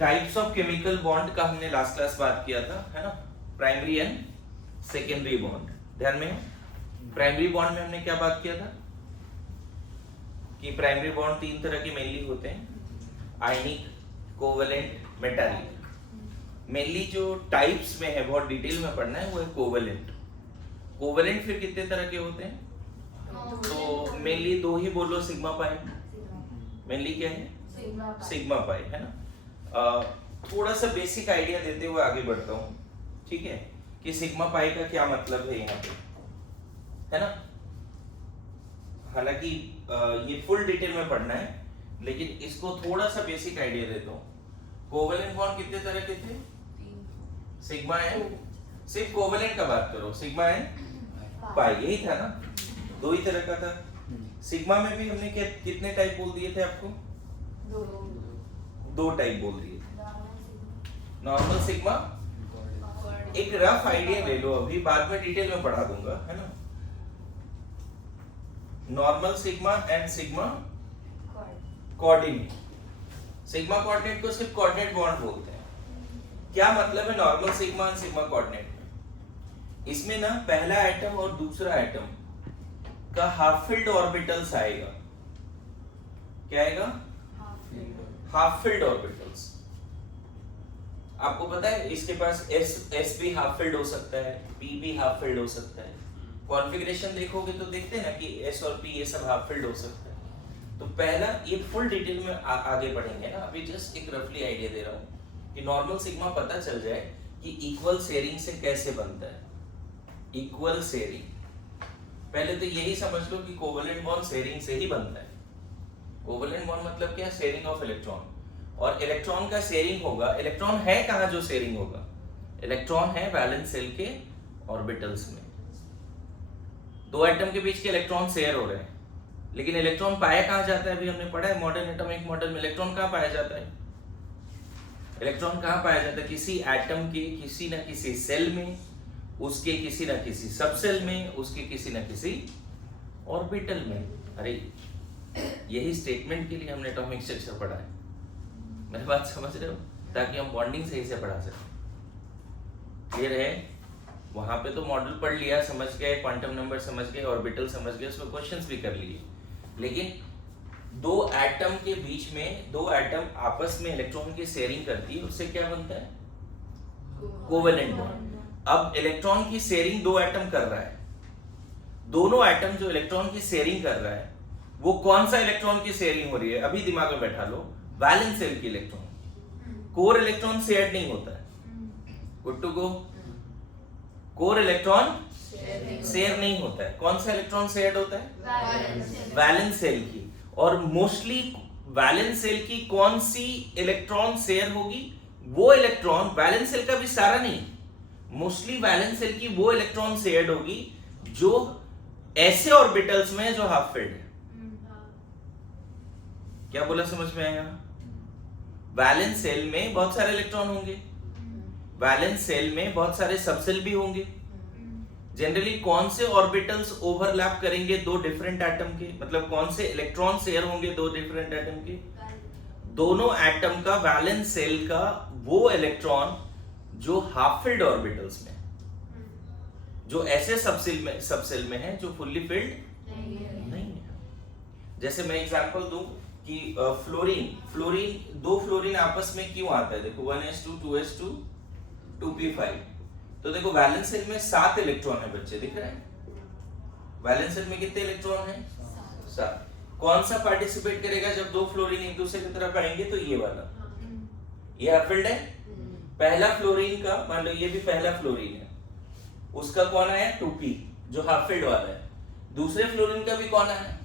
Types of chemical bond का हमने last class बात किया था, है ना, प्राइमरी एंड सेकेंडरी बॉन्ड। ध्यान में, प्राइमरी बॉन्ड में हमने क्या बात किया था कि प्राइमरी बॉन्ड तीन तरह के मेनली होते हैं, आयनिक, कोवेलेंट, मेटालिक। मेनली जो टाइप्स में है, बहुत डिटेल में पढ़ना है, वो है कोवेलेंट। कोवेलेंट फिर कितने तरह के होते हैं? तो मेनली दो ही बोलो, सिग्मा पाई। मेनली क्या है? सिग्मा पाई, है ना। थोड़ा सा बेसिक आइडिया देते हुए आगे बढ़ता हूँ, ठीक है, कि सिग्मा पाई का क्या मतलब है यहाँ पे, है ना। हालांकि ये फुल डिटेल में पढ़ना है, लेकिन इसको थोड़ा सा बेसिक आइडिया देता हूँ। कोवेलेंट बॉन्ड कितने तरह के थे? सिग्मा एंड, सिर्फ कोवेलेंट का बात करो, सिग्मा एंड पाई, यही था ना, दो ही तरह का था। सिग्मा में भी हमने कितने टाइप बोल दिए थे आपको? दो टाइप बोल दिए थे, नॉर्मल सिग्मा। एक रफ आइडिया ले लो, अभी बाद में डिटेल में पढ़ा दूंगा, है ना। Normal sigma and sigma coordinate. Sigma coordinate को सिर्फ कोऑर्डिनेट बॉन्ड बोलते हैं। क्या मतलब है normal sigma and sigma coordinate में? इसमें ना पहला एटम और दूसरा एटम का हाफ फिल्ड ऑर्बिटल्स आएगा। क्या आएगा? Half filled orbitals. आपको पता है इसके पास एस भी हाफ फिल्ड हो सकता है, पी भी हाफ फिल्ड हो सकता है। कॉन्फ़िगरेशन देखोगे तो देखते हैं ना कि एस और पी ये सब हाफ फिल्ड हो सकता है। तो पहला, ये फुल डिटेल में आगे बढ़ेंगे ना, अभी जस्ट एक रफली आइडिया दे रहा हूँ कि नॉर्मल सिग्मा पता चल जाए कि इक्वल शेयरिंग से कैसे बनता है। इक्वल शेयरिंग, पहले तो यही समझ लो कि कोवेलेंट बॉन्ड शेयरिंग से ही बनता है। कोवेलेंट बॉन्ड मतलब क्या? Sharing of electron. और इलेक्ट्रॉन का शेयरिंग होगा, इलेक्ट्रॉन है कहाँ जो शेयरिंग होगा? इलेक्ट्रॉन है वैलेंस शेल के ऑर्बिटल्स में। दो एटम के बीच के इलेक्ट्रॉन शेयर हो रहे हैं, लेकिन इलेक्ट्रॉन पाया कहाँ जाता है? अभी हमने पढ़ा है मॉडर्न एटॉमिक मॉडल में, इलेक्ट्रॉन कहाँ पाया जाता है? इलेक्ट्रॉन कहाँ पाया जाता है? किसी एटम के किसी न किसी सेल में, उसके किसी न किसी सब सेल में, उसके किसी न किसी ऑर्बिटल में। अरे यही स्टेटमेंट के लिए हमने एटॉमिक स्ट्रक्चर पढ़ा है, मेरी बात समझ रहे हो, ताकि हम बॉन्डिंग सही से पढ़ा सकें। क्लियर है? वहां पे तो मॉडल पढ़ लिया, समझ गए, क्वांटम नंबर समझ गए, ऑर्बिटल समझ गए, उसमें क्वेश्चंस भी कर लिए, लेकिन दो एटम के बीच में, दो एटम आपस में इलेक्ट्रॉन की शेयरिंग करती है, उससे क्या बनता है? Covalent bond. अब इलेक्ट्रॉन की शेयरिंग दो एटम कर रहा है, दोनों एटम जो इलेक्ट्रॉन की शेयरिंग कर रहा है, वो कौन सा इलेक्ट्रॉन की शेयरिंग हो रही है? अभी दिमाग में बैठा लो, वैलेंस शेल की इलेक्ट्रॉन। कोर इलेक्ट्रॉन शेयर नहीं होता है, good to go. Core electron share नहीं होता है। कौन सा इलेक्ट्रॉन शेयर होता है? वैलेंस शेल की। और मोस्टली वैलेंस शेल की कौन सी इलेक्ट्रॉन शेयर होगी? वो इलेक्ट्रॉन, वैलेंस शेल का भी सारा नहीं, मोस्टली वैलेंस शेल की वो इलेक्ट्रॉन शेयर होगी जो ऐसे ऑर्बिटल्स में जो हाफ फिल्ड है। क्या बोला, समझ में आया? वैलेंस शेल में बहुत सारे इलेक्ट्रॉन होंगे, वैलेंस शेल में बहुत सारे सबसेल भी होंगे। जनरली कौन से ऑर्बिटल्स ओवरलैप करेंगे दो डिफरेंट एटम के? मतलब कौन से इलेक्ट्रॉन शेयर होंगे दो डिफरेंट एटम के? दोनों एटम का वैलेंस शेल का वो इलेक्ट्रॉन जो हाफ फिल्ड ऑर्बिटल्स में, जो ऐसे सबसेल में है जो फुल्ली फिल्ड नहीं है। जैसे मैं एग्जांपल दूं कि फ्लोरीन, दो फ्लोरीन आपस में क्यों आता है? देखो 1s2 2s2 2p5। तो देखो वैलेंस शेल में 7 इलेक्ट्रॉन है बच्चे, दिख रहा है? वैलेंस शेल में कितने इलेक्ट्रॉन है? 7। कौन सा पार्टिसिपेट करेगा जब दो फ्लोरीन एक दूसरे की तरफ आएंगे? तो ये वाला, ये हाफ फिल्ड है। पहला फ्लोरीन का, मान लो ये भी पहला फ्लोरीन है, उसका कौन आया? 2p, जो हाफ फिल्ड वाला है। दूसरे फ्लोरीन का भी कौन आया?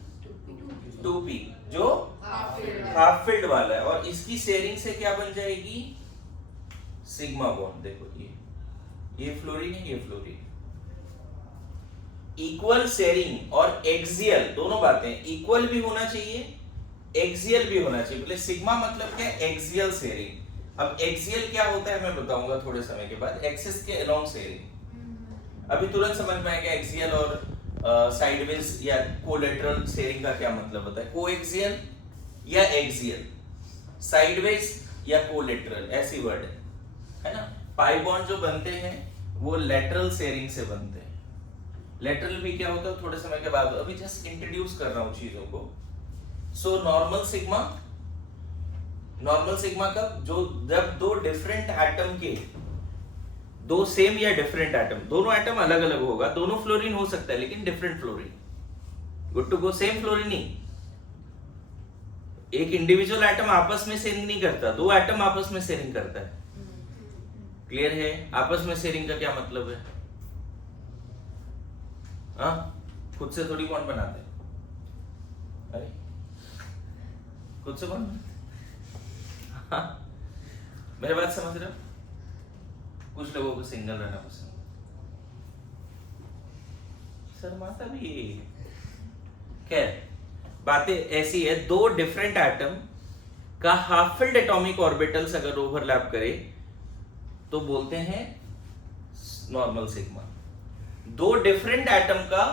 2p, जो हाफ फिल्ड वाला है। और इसकी शेयरिंग से क्या बन जाएगी? Sigma bond. देखो ये फ्लोरीन है, ये फ्लोरीन। इक्वल शेयरिंग और एक्सियल, दोनों बातें, इक्वल भी होना चाहिए, एक्सियल भी होना चाहिए। बोले सिग्मा मतलब क्या? Axial sharing. अब एक्सियल क्या होता है मैं बताऊंगा थोड़े समय के बाद। एक्सिस के अलोंग शेयरिंग, अभी तुरंत समझ में आएगा एक्सियल और साइडवेज या कोलेटरल शेयरिंग का क्या मतलब होता है। कोएक्सियल या एक्सियल, साइडवेज या कोलेटरल, ऐसी वर्ड है ना। पाई बॉन्ड जो बनते हैं वो लेटरल शेयरिंग से बनते हैं। लेटरल भी क्या होता है थोड़े समय के बाद, अभी जस्ट इंट्रोड्यूस कर रहा हूं चीजों को। सो नॉर्मल सिग्मा का जो जब दो डिफरेंट एटम के, दो सेम या डिफरेंट एटम, दोनों एटम अलग अलग होगा, दोनों फ्लोरीन हो सकता है लेकिन different fluorine, good to go, same fluorine नहीं। एक इंडिविजुअल एटम आपस में शेयरिंग नहीं करता, दो एटम आपस में शेयरिंग करता है। क्लियर है? आपस में शेयरिंग का क्या मतलब है? हाँ, खुद से थोड़ी बॉन्ड बनाते हैं, अरे खुद से बॉन्ड, हाँ, मेरे बात समझ रहे हो? कुछ लोगों को सिंगल रहना पसंद, शर्माता भी। खैर, बातें ऐसी है, दो डिफरेंट एटम का हाफ फिल्ड एटॉमिक ऑर्बिटल्स अगर ओवरलैप करे तो बोलते हैं नॉर्मल सिग्मा। दो डिफरेंट एटम का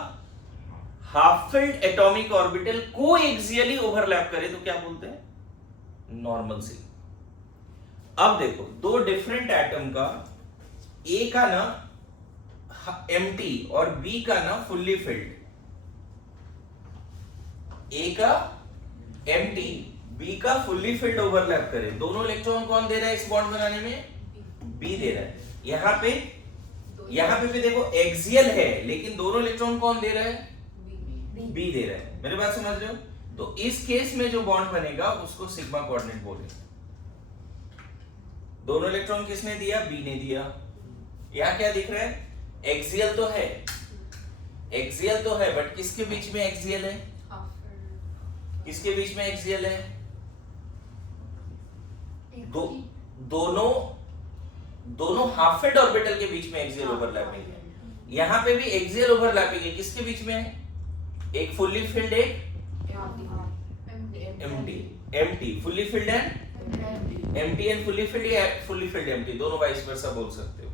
हाफ फिल्ड एटॉमिक ऑर्बिटल को एक्सियली ओवरलैप करे तो क्या बोलते हैं? Normal sigma. अब देखो, दो डिफरेंट एटम का ए का ना एम्प्टी और बी का ना फुल्ली फिल्ड, ए का एम्प्टी बी का फुल्ली फिल्ड ओवरलैप करे, दोनों इलेक्ट्रॉन कौन दे रहा है इस बॉन्ड बनाने में? बी दे रहा है। यहां पे भी देखो एक्सियल है लेकिन दोनों इलेक्ट्रॉन कौन दे रहा है? बी दे रहा है। मेरे बात समझ रहे हो? तो इस केस में जो बॉन्ड बनेगा उसको सिग्मा कोऑर्डिनेट बोलेंगे। दोनों इलेक्ट्रॉन किसने दिया? बी ने दिया। यहां क्या दिख रहा है? एक्सियल तो है बट किसके बीच में एक्सियल है? किसके बीच में एक्सियल है? दोनों हाफ फिल्ड ऑर्बिटल के बीच में एक्सियल ओवरलैपिंग है। यहां पे भी एक्सियल ओवरलैपिंग है, किसके बीच में है? एक फुल्ली फिल्ड, एक empty. Fully filled and empty and fully filled या फुल्ली फिल्ड एम्प्टी, दोनों वाइस वर्सा बोल सकते हो।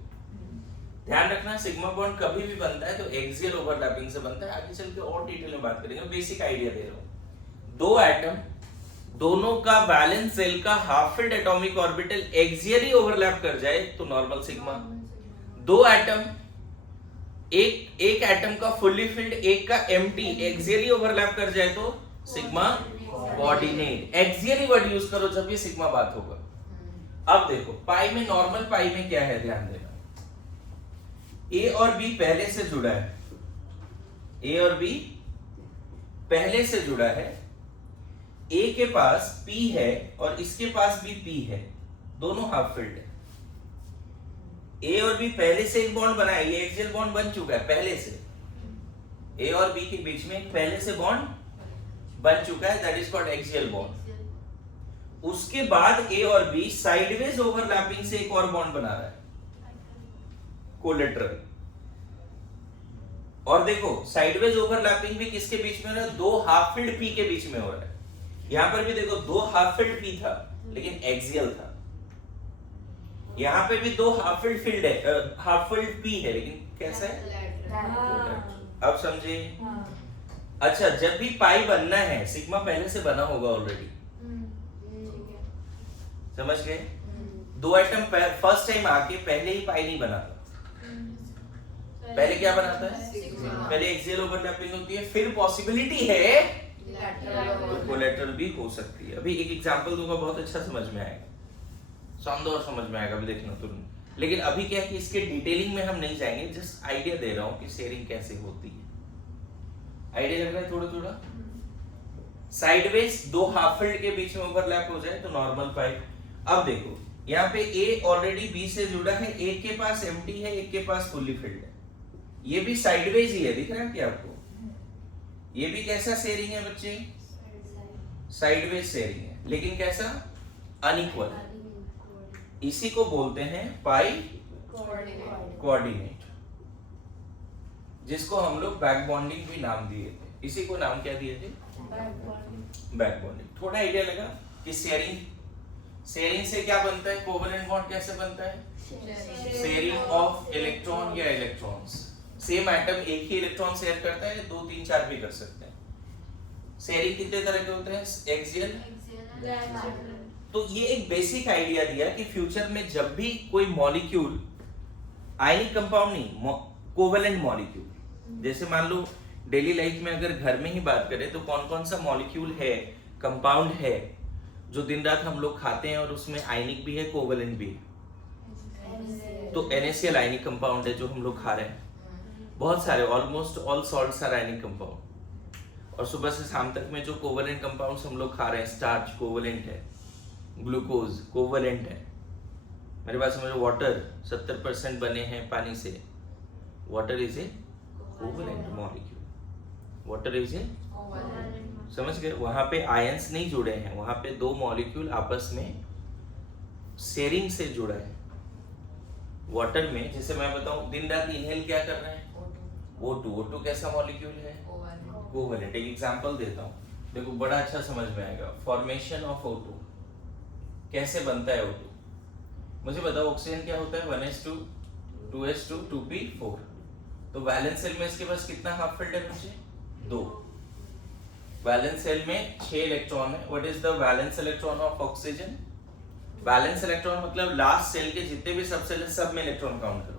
ध्यान रखना, सिग्मा बॉन्ड कभी भी बनता है तो एक्सियल ओवरलैपिंग से बनता है। आगे चल के और डिटेल में बात करेंगे, बेसिक आइडिया दे रहा हूं। दो एटम, दोनों का वैलेंस शेल का half filled atomic orbital axially overlap कर जाए तो नॉर्मल सिग्मा। दो एटम, एक एटम का फुल्ली फिल्ड, एक का एम्प्टी एक्सियली ओवरलैप कर जाए तो sigma coordinate. Axially word use करो जब ये सिग्मा बात होगा। अब देखो, पाई में, नॉर्मल पाई में क्या है, ध्यान देना। ए और बी पहले से जुड़ा है, ए और बी पहले से जुड़ा है। ए के पास पी है और इसके पास भी पी है, दोनों हाफ फिल्ड है। ए और बी पहले से एक बॉन्ड बना है, ये एक्सियल बॉन्ड बन चुका है पहले से। ए और बी के बीच में पहले से बॉन्ड बन चुका है, that is called axial bond. उसके बाद ए और बी साइडवेज ओवरलैपिंग से एक और बॉन्ड बना रहा है, कोलेटरल। और देखो, साइडवेज ओवरलैपिंग भी किसके बीच में हो रहा है? दो हाफ फिल्ड पी के बीच में हो रहा है। यहां पर भी देखो, दो हाफ फिल्ड पी था लेकिन एक्सियल था। यहां पे भी दो हाफ फिल्ड है, हाफ फिल्ड पी है लेकिन कैसा है? अब समझे? अच्छा, जब भी पाई बनना है, सिग्मा पहले से बना होगा ऑलरेडी, समझ गए? दो आइटम फर्स्ट टाइम आके पहले ही पाई नहीं बनाता, पहले क्या बनाता है? पहले एक्सियल ओवरलैपिंग होती है, फिर पॉसिबिलिटी है कोलेटरल भी हो सकती है। अभी एक एग्जांपल दूंगा, बहुत अच्छा समझ में आएगा, शानदार समझ में आएगा, अभी देखना तुरंत। लेकिन अभी क्या है कि इसके डिटेलिंग में हम नहीं जाएंगे, जस्ट आइडिया दे रहा हूं कि शेयरिंग कैसे होती है। आइडिया लग रहा है थोड़ा थोड़ा? साइडवेज दो हाफ फिल्ड के बीच में ओवरलैप हो जाए तो नॉर्मल पाई। अब देखो, यहाँ पे ए ऑलरेडी बी से जुड़ा है, एक के पास एम्प्टी है, एक के पास फुल्ली फिल्ड है। ये भी साइडवेज ही है, दिख रहा है क्या आपको? ये भी कैसा शेयरिंग है बच्चे? साइडवेज शेयरिंग है, लेकिन कैसा? अनइक्वल। इसी को बोलते हैं पाई कोऑर्डिनेट, जिसको हम लोग बैक बॉन्डिंग भी नाम दिए थे। इसी को नाम क्या दिए थे? Back bonding. थोड़ा आइडिया लगा कि शेयरिंग से क्या बनता है? कोवेलेंट बॉन्ड कैसे बनता है? शेयरिंग ऑफ इलेक्ट्रॉन या इलेक्ट्रॉन्स। सेम एटम एक ही इलेक्ट्रॉन शेयर करता है, 2 3 4 भी कर सकते हैं। शेयरिंग कितने तरह के होते हैं? एक्सियल, तो ये एक बेसिक आइडिया दिया कि फ्यूचर में जब भी कोई मॉलिक्यूल, आयनिक कंपाउंड नहीं, कोवेलेंट मॉलिक्यूल, जैसे मान लो डेली लाइफ में अगर घर में ही बात करें तो कौन कौन सा मॉलिक्यूल है, कंपाउंड है जो दिन रात हम लोग खाते हैं और उसमें आयनिक भी है, कोवेलेंट भी है। तो NaCl आयनिक कंपाउंड है जो हम लोग खा रहे हैं। बहुत सारे, almost all salts are ionic compound. और सुबह से शाम तक में जो कोवेलेंट कंपाउंड्स हम लोग खा रहे हैं, स्टार्च कोवेलेंट है, ग्लूकोज कोवेलेंट है। मेरे पास समझो वाटर 70% बने हैं पानी से। Water is a covalent molecule. Water is a, समझ गए? वहां पे आयंस नहीं जुड़े हैं, वहां पे दो मॉलिक्यूल आपस में शेयरिंग से जुड़ा है। वाटर में जैसे मैं बताऊं, दिन रात इनहेल क्या कर रहे हैं? O2 कैसा मॉलिक्यूल है? कोवेलेंट। एक एग्जांपल देता हूं, देखो बड़ा अच्छा समझ में आएगा। फॉर्मेशन ऑफ O2 कैसे बनता है? O2 मुझे बताओ, ऑक्सीजन क्या होता है? 1s2 2s2 2p4। तो वैलेंस सेल में इसके पास कितना हाफ फिल्ड है बच्चे? 2। वैलेंस सेल में 6 इलेक्ट्रॉन है। What is the valence electron of oxygen? Valence electron मतलब लास्ट सेल के जितने भी सब सेल है सब में इलेक्ट्रॉन काउंट करो।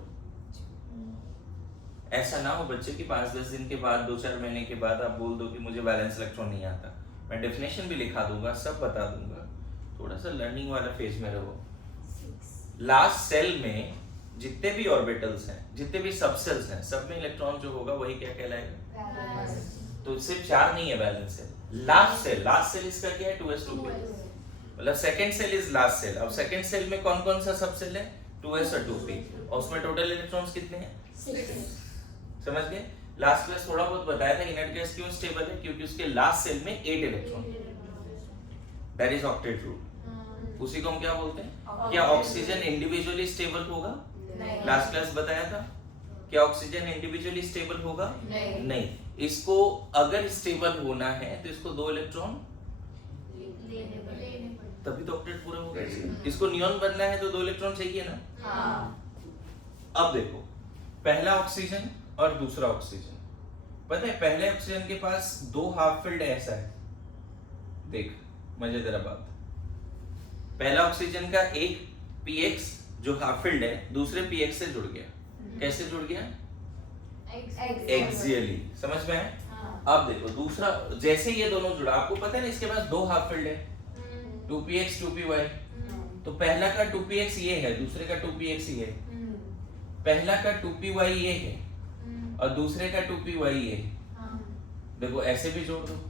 ऐसा ना हो बच्चे कि 5-10 दिन के बाद, 2-4 महीने के बाद आप बोल दो कि मुझे वैलेंस इलेक्ट्रॉन नहीं आता। मैं डेफिनेशन भी लिखा दूंगा, सब बता दूंगा। थोड़ा सा लर्निंग वाला फेज में रहो। लास्ट सेल में जितने भी ऑर्बिटल्स हैं, जितने भी सबसेल्स हैं, सब में इलेक्ट्रॉन जो होगा वही क्या कहलाएगा? तो सिर्फ 4 नहीं है वैलेंस सेल। लास्ट सेल इसका क्या है? 2s2p। मतलब second shell is last shell. अब सेकंड सेल में कौन कौन सा सबसेल है? 2s और 2p। और उसमें टोटल इलेक्ट्रॉन्स कितने हैं? 6। समझ गए? लास्ट क्लास थोड़ा बहुत बताया था इनर्ट गैस क्यों स्टेबल है, क्योंकि उसके लास्ट सेल में 8 electron. That is octet rule. उसी को हम क्या बोलते हैं? क्या ऑक्सीजन इंडिविजुअली स्टेबल होगा? लास्ट क्लास बताया था। क्या ऑक्सीजन इंडिविजुअली स्टेबल होगा? नहीं। इसको अगर स्टेबल होना है तो इसको 2 इलेक्ट्रॉन तभी तो ऑक्टेट पूरा होगा। इसको नियॉन बनना है तो 2 इलेक्ट्रॉन चाहिए ना। अब देखो, पहला ऑक्सीजन और दूसरा ऑक्सीजन, पता है पहले ऑक्सीजन के पास 2 हाफ फिल्ड ऐसा है। देख मजेदार बात, पहला ऑक्सीजन का एक px जो हाफ फिल्ड है दूसरे px से जुड़ गया। कैसे जुड़ गया? एक्सियली। समझ में है? अब देखो दूसरा, जैसे ये दोनों जुड़ा, आपको पता है ना इसके पास 2 हाफ फिल्ड है, 2px 2py। तो पहला का 2px ये है, दूसरे का 2px ये है। पहला का 2py ये है और दूसरे का 2py ये है। देखो ऐसे भी जोड़ दो।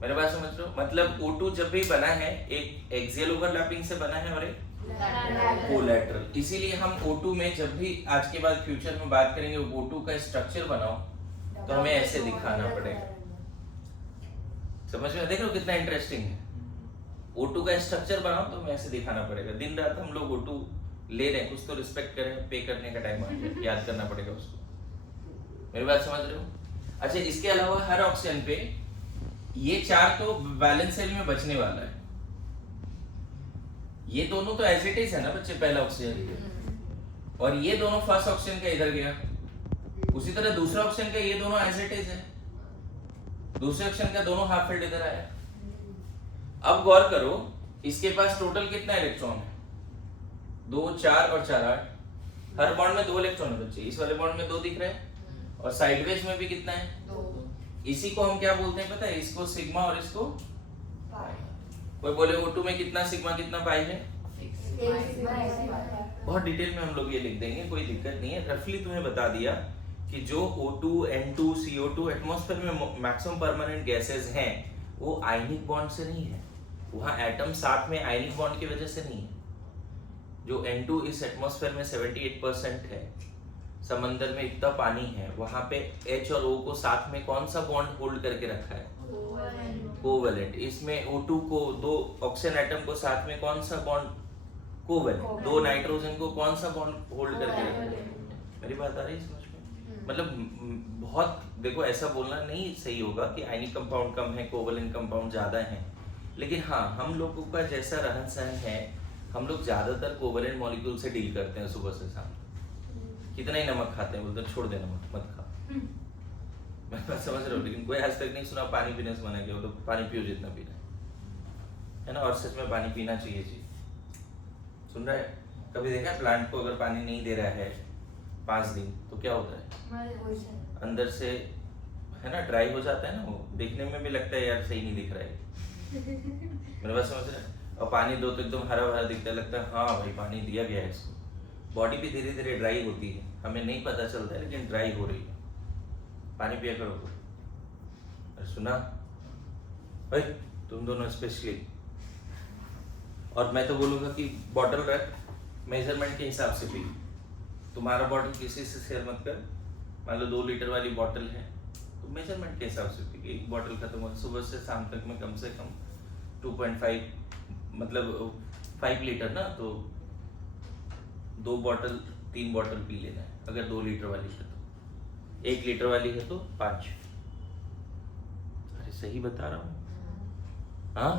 मेरे बात समझ लो? मतलब O2 जब भी बना है एक एक्सियल ओवरलैपिंग से बना है और एक कोलैटरल। इसीलिए हम O2 में जब भी आज के बाद फ्यूचर में बात करेंगे O2 का स्ट्रक्चर बनाओ तो हमें ऐसे दिखाना पड़ेगा। समझ में? देख लो कितना इंटरेस्टिंग है। O2 का स्ट्रक्चर बनाओ तो हमें ऐसे दिखाना पड़ेगा। दिन रात हम लोग O2 ले रहे हैं, कुछ तो रिस्पेक्ट करें, पे करने का टाइम आ गया, याद करना पड़ेगा उसको। मेरी बात समझ रहे हो? अच्छा, इसके अलावा हर ऑक्सीजन पे ये 4 तो वैलेंस सेल में बचने वाला है। ये दोनों तो एज इट इज है ना बच्चे, पहला ऑक्सीजन, और ये दोनों फर्स्ट ऑक्सीजन का इधर गया। उसी तरह दूसरा ऑक्सीजन का ये दोनों एज इट इज है, दूसरे ऑक्सीजन का दोनों हाफ फिल्ड इधर आया। अब गौर करो, इसके पास टोटल कितना इलेक्ट्रॉन है? 2 4 और 4 8। हर बॉन्ड में 2 इलेक्ट्रॉन है बच्चे। इस वाले बॉन्ड में 2 दिख रहे हैं और साइडवेज में भी कितना है? 2। इसी को हम क्या बोलते हैं पता है? इसको सिग्मा और इसको पाई। कोई बोले O2 में कितना सिग्मा कितना पाई है? बहुत डिटेल में हम लोग ये लिख देंगे, कोई दिक्कत नहीं है। रफली तुम्हें बता दिया कि जो O2 N2 CO2 एटमॉस्फेयर में मैक्सिमम परमानेंट गैसेस हैं वो आयनिक बॉन्ड से नहीं है। वहां एटम साथ में आयनिक बॉन्ड की वजह से नहीं है। जो N2 इस एटमॉस्फेयर में 78% है, समंदर में इतना पानी है, वहां पे H और O को साथ में कौन सा बॉन्ड होल्ड करके रखा है? कोवेलेंट। इसमें O2 को 2 ऑक्सीजन एटम को साथ में कौन सा बॉन्ड? कोवेलेंट। 2 नाइट्रोजन को कौन सा बॉन्ड होल्ड करके रखा है? मेरी बात आ रही है समझ में? मतलब बहुत, देखो ऐसा बोलना नहीं सही होगा कि आयनिक कंपाउंड कम है, कोवेलेंट कंपाउंड ज्यादा है, लेकिन हाँ हम लोगों का जैसा रहन सहन है, हम लोग ज्यादातर कोवेलेंट मॉलिक्यूल से डील करते हैं सुबह से शाम। कितना ही नमक खाते हैं, बोलते छोड़ दे नमक मत खा। मैं बात समझ रहा हूँ, लेकिन कोई आज तक नहीं सुना पानी पीने से मना किया, तो पानी पियो जितना पीना है। है ना, और सच में पानी पीना चाहिए जी। सुन रहा है? कभी देखा है प्लांट को अगर पानी नहीं दे रहा है 5 दिन तो क्या होता है? अंदर से है ना ड्राई हो जाता है ना, वो देखने में भी लगता है यार सही नहीं दिख रहा है। मेरे बात समझ रहे हैं? और पानी दो तो एकदम हरा भरा दिखता है, लगता है हाँ भाई पानी दिया गया है इसको। बॉडी भी धीरे धीरे ड्राई होती है, हमें नहीं पता चलता है लेकिन ड्राई हो रही है। पानी पिया करो। अरे सुना भाई, तुम दोनों स्पेशली। और मैं तो बोलूँगा कि बॉटल रख, मेजरमेंट के हिसाब से पी। तुम्हारा बॉटल किसी से शेयर मत कर। मान लो 2 लीटर वाली बॉटल है तो मेजरमेंट के हिसाब से पी। एक बॉटल खत्म हो सुबह से शाम तक में कम से कम 2.5 मतलब 5 लीटर ना, तो 2 बॉटल 3 बॉटल पी लेना है। अगर 2 लीटर वाली है तो 1 लीटर वाली है तो 5। अरे सही बता रहा हूँ हाँ,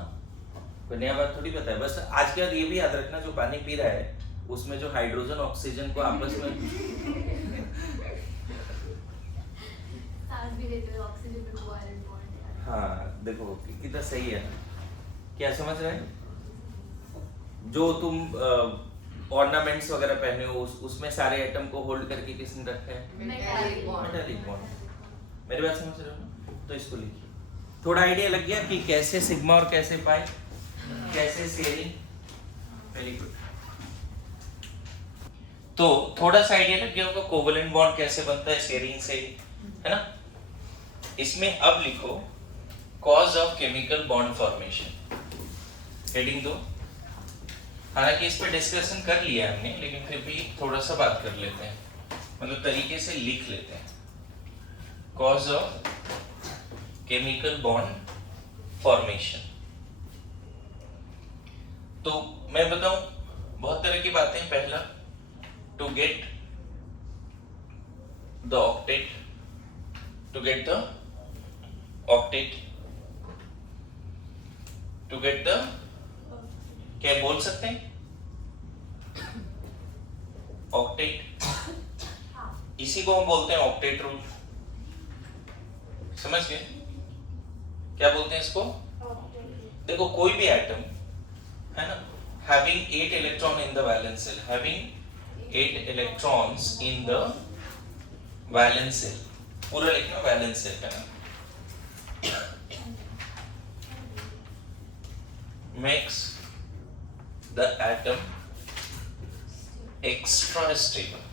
कोई नया बात थोड़ी बताया। बस आज के बाद ये भी याद रखना, जो पानी पी रहा है उसमें जो हाइड्रोजन ऑक्सीजन को आपस में सांस भी लेते हैं ऑक्सीजन पे कोवैलेंट बॉन्ड है। हाँ देखो कितना सही है ना, क्या समझ रहे हैं? जो तुम ऑर्नामेंट्स वगैरह पहने हो उसमें सारे एटम को होल्ड करके किसने रखा है? Metallic bond. मेरी बात समझ रहे हो ना? तो इसको लिखिए। थोड़ा आइडिया लग गया कि कैसे सिग्मा और कैसे पाई, कैसे शेयरिंग। Very good. तो थोड़ा सा आइडिया लग गया होगा कोवैलेंट बॉन्ड कैसे बनता है, शेयरिंग से, है ना। इसमें अब लिखो cause of chemical bond formation, heading दो। हालांकि इस पे डिस्कशन कर लिया हमने, लेकिन फिर भी थोड़ा सा बात कर लेते हैं, मतलब तरीके से लिख लेते हैं। Cause of chemical bond formation. तो मैं बताऊं बहुत तरह की बातें। पहला, to get the octet, to get the octet, to get the, क्या बोल सकते हैं? ऑक्टेट, इसी को हम बोलते हैं ऑक्टेट रूल। समझ गए? क्या बोलते हैं इसको? देखो कोई भी एटम है ना, having 8 electron in the valence cell, having 8 electrons in the valence cell, पूरा लिखना valence cell है ना, makes the atom extra stable,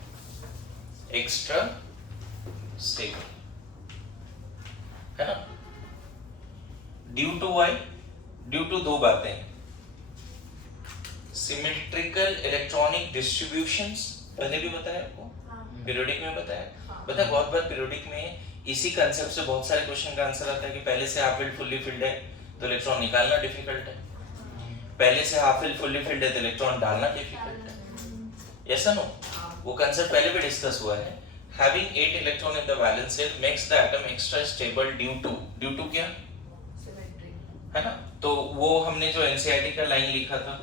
extra stable, है ना। Due to why, due to दो बातें, सिमेट्रिकल इलेक्ट्रॉनिक डिस्ट्रीब्यूशंस, पहले भी बताया आपको, पीरियोडिक में बताया। बताया बहुत बार पीरियोडिक में इसी कंसेप्ट से बहुत सारे क्वेश्चन का आंसर आता है कि पहले से हाफ फिल्ड फुल्ली फिल्ड है तो इलेक्ट्रॉन निकालना डिफिकल्ट है, पहले से हाफ फिल्ड फुल्ली फिल्ड है तो इलेक्ट्रॉन डालना डिफिकल्ट है। यस नो, वो कंसेप्ट पहले भी डिस्कस हुआ है। Having 8 electron in the valence shell makes the atom extra stable due to क्या है ना। तो वो हमने जो एनसीईआरटी का लाइन लिखा था,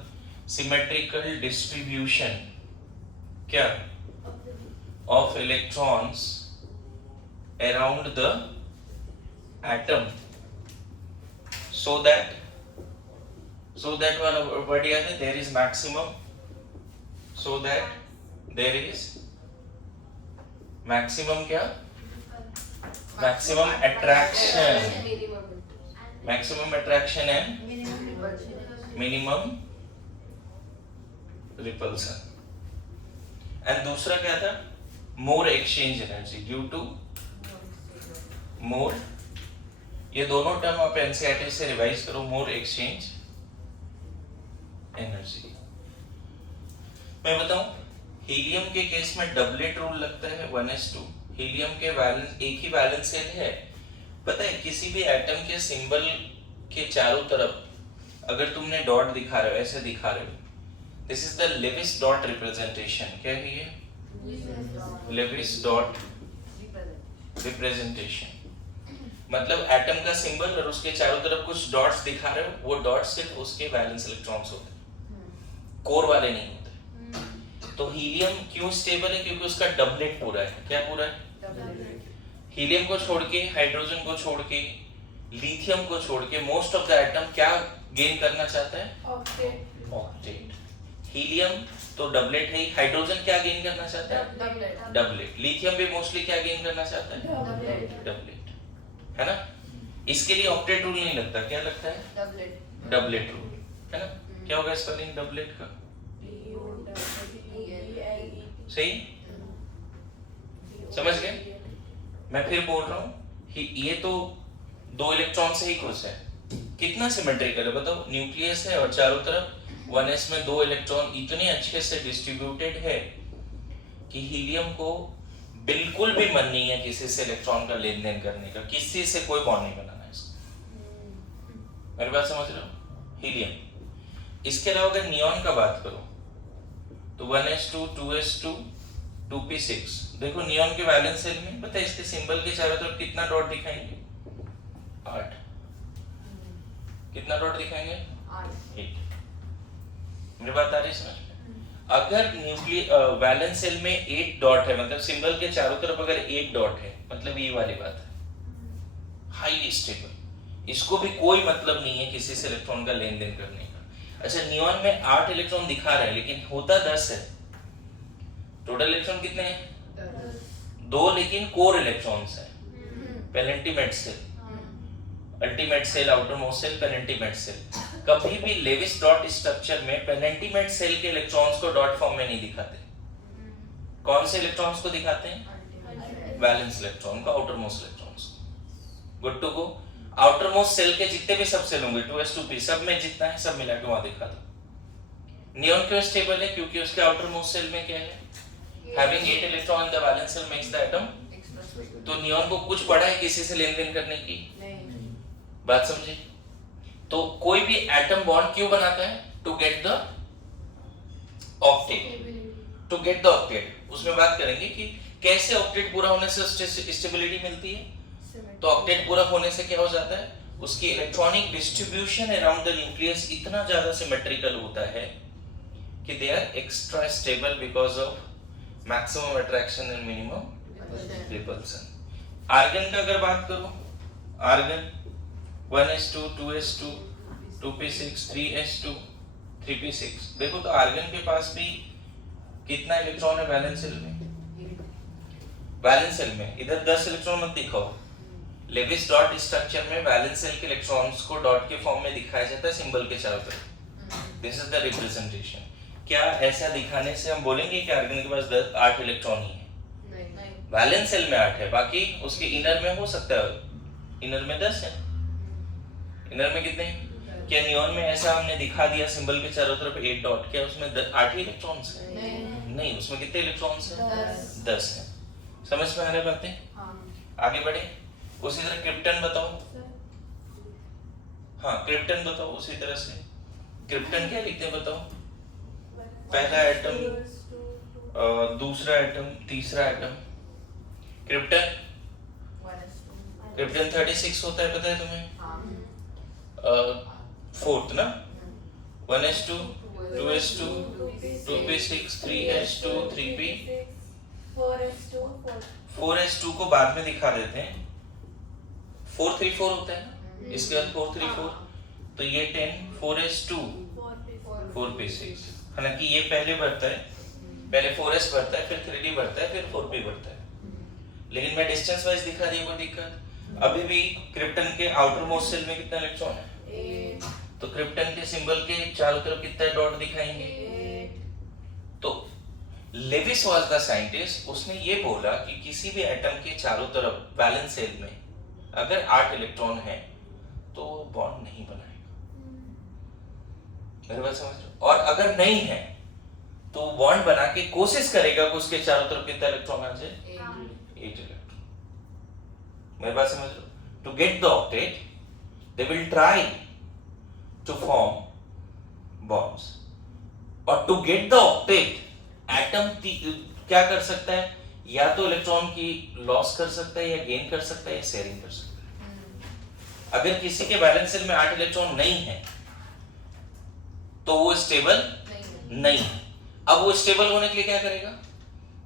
सिमेट्रिकल डिस्ट्रीब्यूशन क्या of electrons around the atom so that वाला वर्ड याद है, there is maximum, so that there is maximum क्या, maximum attraction, maximum attraction and minimum repulsion। And दूसरा क्या था, मोर एक्सचेंज एनर्जी ड्यू टू मोर, ये दोनों टर्म आप एनसीईआरटी से रिवाइज करो, मोर एक्सचेंज एनर्जी। मैं बताऊं, हीलियम के केस में डबलेट रूल लगता है 1s2। हीलियम के वैलेंस, एक ही वैलेंस शेल है, पता है किसी भी एटम के सिंबल के चारों तरफ अगर तुमने डॉट दिखा रहे हो, ऐसे दिखा रहे हो, this is the Lewis dot representation. क्या है ये? Lewis dot representation. मतलब एटम का सिंबल और उसके चारों तरफ कुछ डॉट्स दिखा रहे हो, वो डॉट्स सिर्फ उसके वैलेंस इलेक्ट्रॉन्स होते हैं, कोर वाले नहीं होते। तो हीलियम क्यों स्टेबल है? क्योंकि उसका डबलेट पूरा है। क्या पूरा है? हीलियम को छोड़ के, हाइड्रोजन को छोड़ के, लिथियम को छोड़ के मोस्ट ऑफ द एटम क्या गेन करना चाहता है? ऑक्टेट। ऑक्टेट। हीलियम तो डबलेट है ही। हाइड्रोजन क्या गेन करना चाहता है? डबलेट। डबलेट। लिथियम भी मोस्टली क्या गेन करना चाहता है? डबलेट। डबलेट, है ना? इसके लिए ऑक्टेट रूल नहीं लगता, क्या लगता है? डबलेट। डबलेट रूल, है ना? क्या होगा स्पेलिंग डबलेट का? सही, समझ गए? मैं फिर बोल रहा हूँ ये तो 2 इलेक्ट्रॉन से ही खुश है। कितना सिमेट्रिकल है बताओ? न्यूक्लियस है और चारों तरफ 1s में 2 इलेक्ट्रॉन इतने अच्छे से डिस्ट्रीब्यूटेड है कि हीलियम को बिल्कुल भी मन नहीं है किसी से इलेक्ट्रॉन का लेन देन करने का, किसी से कोई बॉन्ड नहीं बनाना है इसको। मेरी बात समझ रहे हो? हीलियम। इसके अलावा अगर नियॉन का बात करो तो 1s2 2s2 2p6। देखो नियॉन के वैलेंस सेल में पता है इसके सिंबल के चारों तरफ कितना डॉट दिखाएंगे? 8। कितना डॉट दिखाएंगे? 8। मेरी बात आ रही है समझ में? अगर वैलेंस सेल में 8 डॉट है, मतलब सिंबल के चारों तरफ अगर 1 डॉट है, मतलब ये वाली बात है, हाईली स्टेबल। इसको भी कोई मतलब नहीं है किसी से इलेक्ट्रॉन का लेन देन करने का। अच्छा, नियॉन में 8 इलेक्ट्रॉन दिखा रहे हैं लेकिन होता 10 है। टोटल इलेक्ट्रॉन कितने हैं? 2, लेकिन कोर इलेक्ट्रॉन्स हैं। Penultimate shell, ultimate shell, outermost shell, penultimate shell. कभी भी लेविस डॉट स्ट्रक्चर में पेलेंटिमेट सेल के इलेक्ट्रॉन्स को डॉट फॉर्म में नहीं दिखाते। कौन से इलेक्ट्रॉन्स को दिखाते हैं? वैलेंस इलेक्ट्रॉन को, आउटर मोस्ट इलेक्ट्रॉन्स को। Good to go. Outermost shell के जितने भी सब सेल होंगे 2s2p, सब में जितना है सब मिला के वहां दिखा दो। नियॉन क्यों स्टेबल है? क्योंकि उसके आउटर मोस्ट सेल में क्या है? Having 8 electron in the valence shell makes the atom। तो नियॉन को कुछ पड़ा है किसी से लेन देन करने की? नहीं। बात समझे? तो कोई भी एटम बॉन्ड क्यों बनाता है? To get the octet. To get the octet. उसमें बात करेंगे कि कैसे ऑक्टेट पूरा होने से स्टेबिलिटी मिलती है। तो ऑक्टेट पूरा होने से क्या हो जाता है? उसकी electronic distribution around the nucleus इतना ज्यादा सिमेट्रिकल होता है कि they are extra stable because of maximum attraction and minimum repulsion. Argon का अगर बात करो, argon 1s2 2s2 2p6 3s2 3p6। देखो तो आर्गन के पास भी कितना इलेक्ट्रॉन है वैलेंस सेल में? वैलेंस सेल में इधर 10 इलेक्ट्रॉन मत दिखाओ। लेविस डॉट स्ट्रक्चर में वैलेंस सेल के इलेक्ट्रॉन्स को डॉट के फॉर्म में दिखाया जाता है सिंबल के चारों तरफ। This is the representation. क्या ऐसा दिखाने से हम बोलेंगे कि आर्गन के पास 8 इलेक्ट्रॉन ही है? नहीं। वैलेंस सेल में 8 है, बाकी उसके इनर में हो सकता है, इनर में 10 है। इनर में कितने हैं? क्या नियॉन में ऐसा हमने दिखा दिया सिंबल के चारों तरफ 8 डॉट, क्या उसमें 8 ही इलेक्ट्रॉन्स हैं? नहीं, उसमें कितने इलेक्ट्रॉन्स हैं? 10 हैं। समझ में आ रहा है बातें? आगे बढ़े। उसी तरह क्रिप्टन बताओ। हाँ, क्रिप्टन बताओ उसी तरह से। क्रिप्टन क्या लिखते हैं बताओ? पहला एटम, दूसरा एटम, तीसरा एटम। क्रिप्टन 36 होता है, पता है तुम्हें? फोर्थ ना, 1s2 2s2 2p6 3s2 3p 4s2 को बाद में दिखा देते हैं। 434 होता है ना, इसके बाद 434, तो ये 10 4s2 4p6। हालांकि ये पहले बढ़ता है, पहले 4s बढ़ता है, फिर 3d बढ़ता है, फिर 4p बढ़ता है, लेकिन मैं डिस्टेंस वाइज दिखा दिया, कोई दिक्कत? अभी भी क्रिप्टन के आउटर मोस्ट सेल में कितना इलेक्ट्रॉन है? तो क्रिप्टन के सिंबल के चारों तरफ कितना डॉट दिखाएंगे? तो लेविस वाज द साइंटिस्ट, उसने ये बोला कि किसी भी एटम के चारों तरफ वैलेंस सेल में अगर 8 इलेक्ट्रॉन है तो बॉन्ड नहीं बनाएगा। मेरी बात समझ रहे हो? और अगर नहीं है तो बॉन्ड बना के कोशिश करेगा कि उसके चारों तरफ कितना इलेक्ट्रॉन आ जाए? 8 इलेक्ट्रॉन। मेरी बात समझ रहे हो? To get the octet they will try to form bonds, और to get the octet atom क्या कर सकता है? या तो इलेक्ट्रॉन की लॉस कर सकता है, या गेन कर सकता है, या शेयरिंग कर सकता है। अगर किसी के वैलेंस सेल में 8 इलेक्ट्रॉन नहीं है तो वो स्टेबल नहीं है। अब वो स्टेबल होने के लिए क्या करेगा?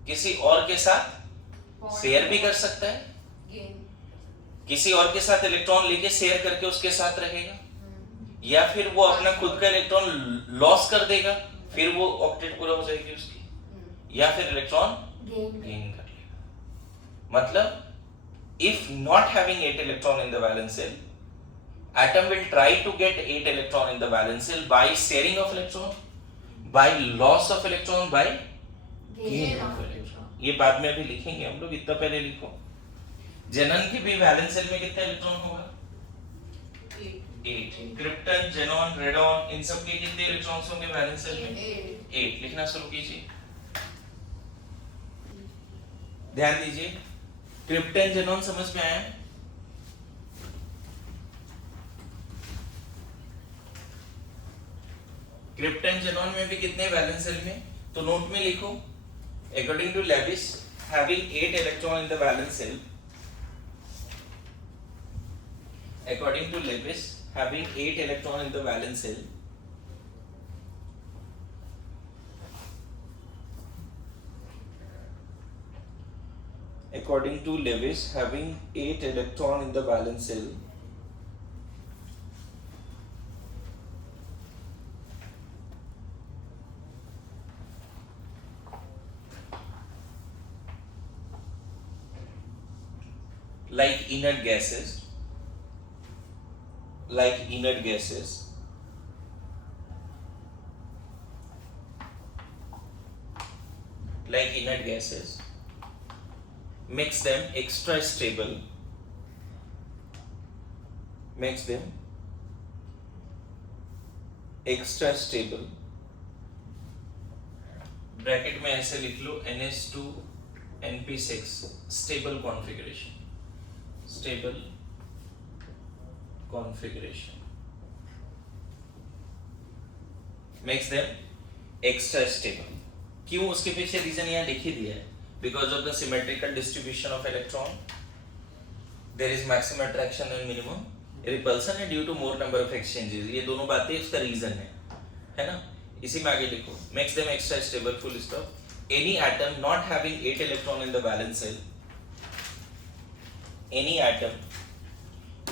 किसी और के साथ शेयर भी कर सकता है, किसी और के साथ इलेक्ट्रॉन लेके शेयर करके उसके साथ रहेगा, या फिर वो अपना खुद का इलेक्ट्रॉन लॉस कर देगा, फिर वो ऑक्टेट पूरा हो जाएगी उसकी, या फिर इलेक्ट्रॉन गेन कर लेगा। मतलब if not having 8 electron in the valence shell, atom will try to get 8 electron in the valence shell by sharing of electron, by loss of electron, by gain of electron। ये बाद में अभी लिखेंगे हम लोग, इतना पहले लिखो। जेनन की भी वैलेंस शेल में कितना इलेक्ट्रॉन होगा? 8। क्रिप्टन, जेनॉन, रेडॉन, इन सब के कितने इलेक्ट्रॉन्स होंगे वैलेंस शेल में? 8। लिखना शुरू कीजिए, ध्यान दीजिए। क्रिप्टन, जेनॉन समझ में आया? क्रिप्टन, जेनॉन में भी कितने वैलेंस शेल में? तो नोट में लिखो, according to Lewis having 8 electron in the valence shell, according to Lewis having 8 electron in the valence shell, according to Lewis having 8 electron in the valence shell, like inert gases, like inert gases, like inert gases, makes them extra stable, makes them extra stable। Bracket में ऐसे लिख लो NH2 NP6 stable configuration, stable configuration makes them extra stable। क्यों? उसके पीछे reason यहाँ लिख ही दिया है, because of the symmetrical distribution of electron there is maximum attraction and minimum repulsion and due to more number of exchanges। ये दोनों बातें उसका रीजन है ना? इसी में आगे लिखो, makes them extra stable, full stop। any atom not having 8 electron in the valence shell, any atom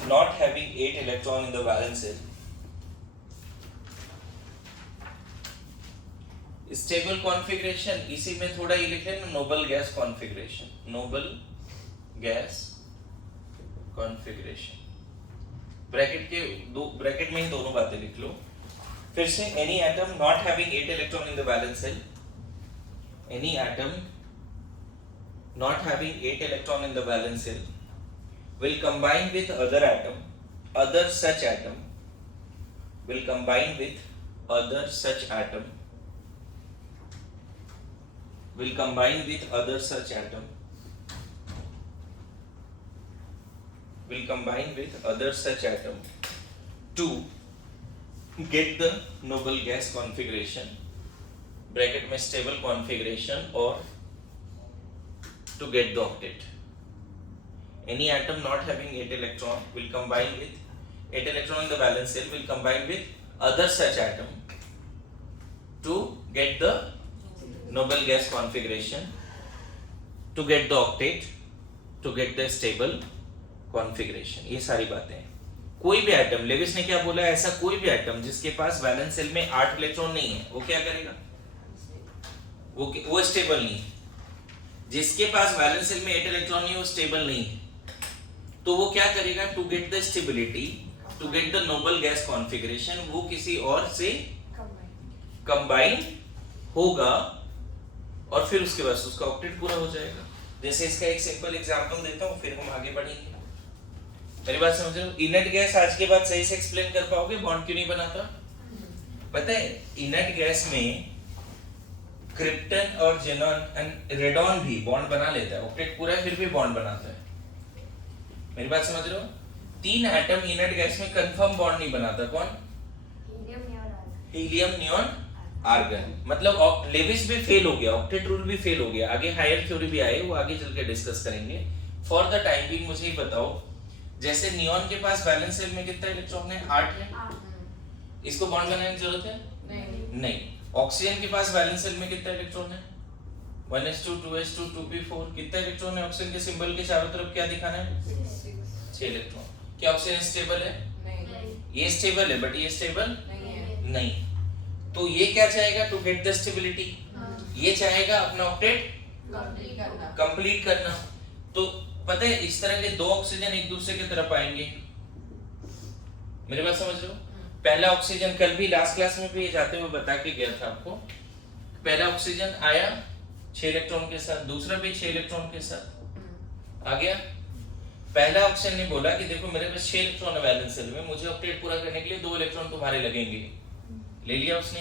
not having 8 electron in the valence shell, stable configuration, इसी में थोड़ा ये लिख लेना, noble gas configuration, noble gas configuration। Bracket के दो, bracket में ही दोनों बातें लिख लो। फिर से any atom not having 8 electron in the valence shell, any atom not having 8 electron in the valence shell will combine with other atom, other such atom, will combine with other such atom, will combine with other such atom, will combine with other such atom to get the noble gas configuration, bracket में stable configuration, or to get the octet। any atom not having 8 electron will combine with 8 electron in the valence shell, will combine with other such atom to get the noble gas configuration, to get the octet, to get the stable configuration। ये सारी बातें हैं। कोई भी atom, Levi's ने क्या बोला, ऐसा कोई भी एटम जिसके पास वैलेंस शेल में 8 इलेक्ट्रॉन नहीं है, वो क्या करेगा? वो स्टेबल नहीं है। जिसके पास वैलेंस शेल में 8 इलेक्ट्रॉन नहीं है, वो स्टेबल नहीं है। तो वो क्या करेगा? To get the stability, to get the noble gas configuration, वो किसी और से कंबाइन होगा और फिर उसके बाद उसका ऑक्टेट पूरा हो जाएगा। जैसे इसका एक सिंपल एग्जांपल देता हूँ, फिर हम आगे बढ़ेंगे। मेरी बात समझ रहे हो? इनर्ट गैस आज के बाद सही से एक्सप्लेन कर पाओगे बॉन्ड क्यों नहीं बनाता? पता है इनर्ट गैस में क्रिप्टन और जेनॉन एंड रेडॉन भी बॉन्ड बना लेता है, ऑक्टेट पूरा है फिर भी बॉन्ड बनाता है। मेरी बात समझ रहे हो? 3 एटम इनर्ट गैस में कंफर्म बॉन्ड नहीं बनाता। कौन? Helium, neon, argon. मतलब लेविस भी फेल हो गया, ऑक्टेट रूल भी फेल हो गया। आगे हायर थ्योरी भी आए, वो आगे चल के डिस्कस करेंगे। फॉर द टाइम बीइंग मुझे ही बताओ, जैसे नियॉन के पास वैलेंस शेल में कितना इलेक्ट्रॉन है? 8 है। इसको बॉन्ड बनाने की जरूरत है? नहीं। ऑक्सीजन के पास वैलेंस शेल में कितना इलेक्ट्रॉन है? 1s2 2s2 2p4। कितना इलेक्ट्रॉन है? ऑक्सीजन के सिंबल के चारों तरफ क्या दिखाना है? 6 इलेक्ट्रॉन। क्या ऑक्सीजन स्टेबल है? ये स्टेबल है बट ये स्टेबल नहीं है। नहीं, तो ये क्या चाहेगा टू गेट द स्टेबिलिटी, ये चाहेगा अपना ऑक्टेट कंप्लीट करना। कंप्लीट करना। तो पता है इस तरह के दो ऑक्सीजन एक दूसरे की तरफ आएंगे, मेरी बात समझ रहे हो? पहला ऑक्सीजन कल भी लास्ट क्लास में भी जाते हुए बता के गया था आपको, पहला ऑक्सीजन आया 6 इलेक्ट्रॉन के साथ, दूसरा भी 6 इलेक्ट्रॉन के साथ आ गया। पहला ऑक्सीजन ने बोला कि देखो मेरे पास 6 इलेक्ट्रॉन है वैलेंस शेल में, मुझे ऑक्टेट पूरा करने के लिए 2 इलेक्ट्रॉन तुम्हारे लगेंगे, ले लिया उसने।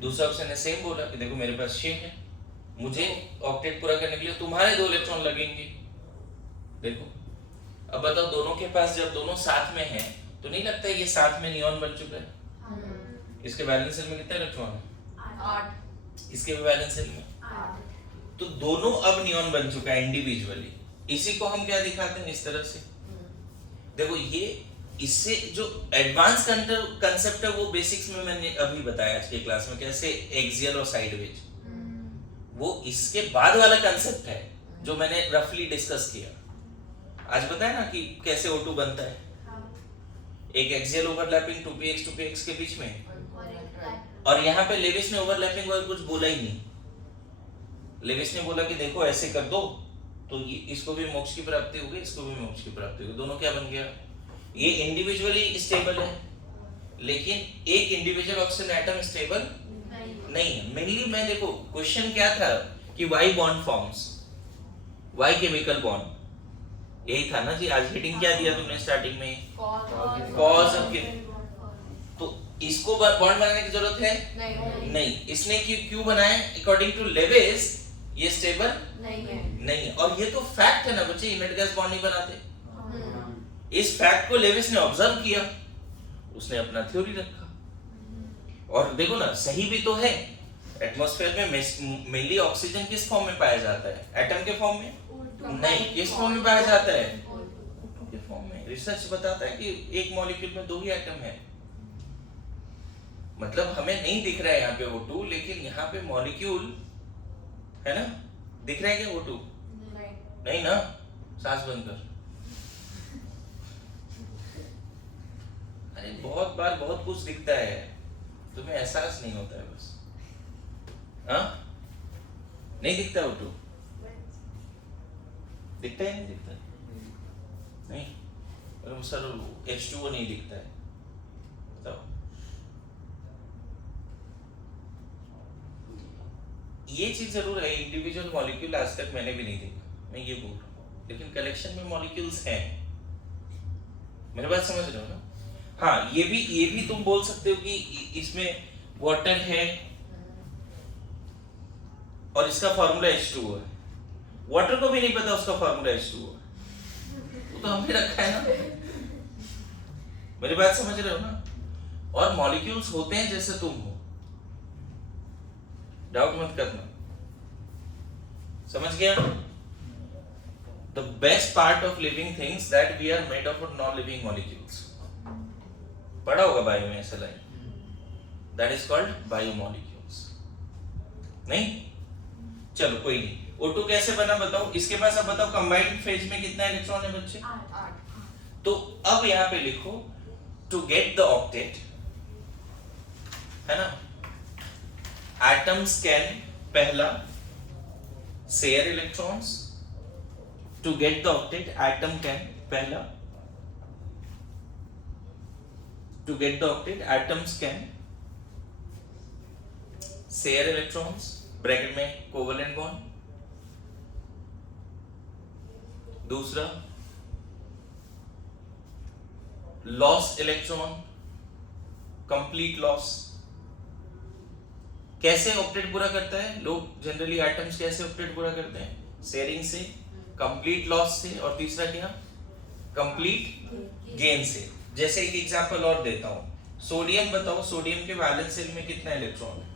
दूसरा ऑक्सीजन ने सेम बोला कि देखो मेरे पास 6 है, मुझे ऑक्टेट पूरा करने के लिए तुम्हारे 2 इलेक्ट्रॉन लगेंगे। देखो अब बताओ, दोनों के पास जब दोनों साथ में हैं तो नहीं लगता है ये साथ में नियॉन बन चुका है। इसके वैलेंस शेल में कितने इलेक्ट्रॉन है? 8। इसके भी वैलेंस शेल में, तो दोनों अब नियॉन बन चुका है इंडिविजुअली। इसी को हम क्या दिखाते हैं इस तरह से, देखो ये इससे जो एडवांस कंसेप्ट है वो बेसिक्स में मैंने अभी बताया आज की क्लास में, कैसे एक्सियल और साइडवेज, वो इसके बाद वाला कंसेप्ट है जो मैंने रफली डिस्कस किया आज। बताया ना कि कैसे O2 बनता है, एक एक्सियल ओवरलैपिंग 2px 2px के बीच में, और यहाँ पे लेविस ने ओवरलैपिंग और कुछ बोला ही नहीं। लेविस ने बोला कि देखो ऐसे कर दो तो इसको भी मोक्ष की प्राप्ति होगी, इसको भी मोक्ष की प्राप्ति होगी, दोनों क्या बन गया, ये इंडिविजुअली स्टेबल है लेकिन एक इंडिविजुअल ऑक्सीजन एटम स्टेबल नहीं है। मेनली मैं देखो क्वेश्चन क्या था कि why bond forms, why chemical bond, यही था ना जी। आज हेडिंग क्या दिया तुमने स्टार्टिंग में, कॉज ऑफ, तो इसको बॉन्ड बनाने की जरूरत है नहीं। इसने क्यों बनाया, अकॉर्डिंग टू लेविस ये स्टेबल नहीं है। और ये तो फैक्ट है ना बच्चे, इनर्ट गैस बॉन्ड नहीं बनाते। इस फैक्ट को लेविस ने ऑब्जर्व किया, उसने अपना थ्योरी रखा, और देखो ना सही भी तो है। एटमॉस्फेयर में मेनली ऑक्सीजन किस फॉर्म में पाया जाता है, एटम के फॉर्म में नहीं, किस फॉर्म में पाया जाता है, O2 के फॉर्म में। रिसर्च बताता है कि एक मॉलिक्यूल में 2 ही एटम है, मतलब हमें नहीं दिख रहा है यहाँ पे O2, लेकिन यहाँ पे मॉलिक्यूल है ना, दिख रहा है क्या O2? नहीं ना, सांस बंद कर। अरे बहुत बार बहुत कुछ दिखता है, तुम्हें एहसास नहीं होता है बस। हाँ नहीं दिखता O2, दिखता है नहीं दिखता नहीं, और सर H2O नहीं दिखता है, बताओ। ये चीज जरूर है, इंडिविजुअल मॉलिक्यूल आज तक मैंने भी नहीं देखा, मैं ये बोल रहा हूँ, लेकिन कलेक्शन में मॉलिक्यूल्स हैं, मेरी बात समझ रहे हो ना? हाँ ये भी तुम बोल सकते हो कि इसमें वाटर है और इसका फॉर्मूला H2O है, वाटर को भी नहीं पता उसका फॉर्मूला H2O है, वो तो हमने रखा है ना, मेरी बात समझ रहे हो ना? और मॉलिक्यूल्स होते हैं जैसे तुम हो, डाउट मत करना, समझ गया? The best part of living things that we are made of non-living molecules. पढ़ा होगा बायो में ऐसा line, that is called biomolecules। नहीं? चलो कोई नहीं। O2 कैसे बना बताओ, इसके पास अब बताओ कंबाइंड फेज में कितना इलेक्ट्रॉन है बच्चे? 8। तो अब यहाँ पे लिखो टू गेट द ऑक्टेट, है ना, atoms can पहला share electrons, to get the octet atom can पहला to get the octet atoms can share electrons bracket में कोवेलेंट बॉन्ड, दूसरा लॉस इलेक्ट्रॉन, कंप्लीट लॉस। कैसे ऑक्टेट पूरा करता है, लोग जनरली एटम्स कैसे ऑक्टेट पूरा करते हैं, शेयरिंग से, कंप्लीट लॉस से, और तीसरा क्या, कंप्लीट गेन से। जैसे एक एग्जांपल और देता हूं, सोडियम बताओ, सोडियम के वैलेंस शेल में कितना इलेक्ट्रॉन है?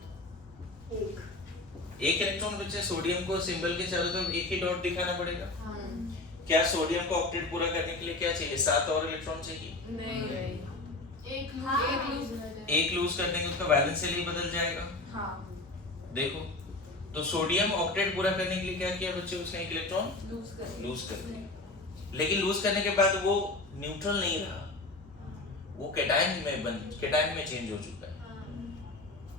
एक इलेक्ट्रॉन बचे। सोडियम को सिंबल के चारों तरफ एक ही डॉट दिखाना पड़ेगा। क्या सोडियम को ऑक्टेट पूरा करने के लिए क्या चाहिए, 7 और इलेक्ट्रॉन चाहिए? नहीं, एक लूज करने के उसका वैलेंस शेल ही बदल जाएगा। देखो तो सोडियम ऑक्टेट पूरा करने के लिए क्या किया बच्चे, उसने एक इलेक्ट्रॉन लूज कर दिया, लेकिन लूज करने के बाद वो न्यूट्रल नहीं रहा, वो केटायन में चेंज हो चुका है।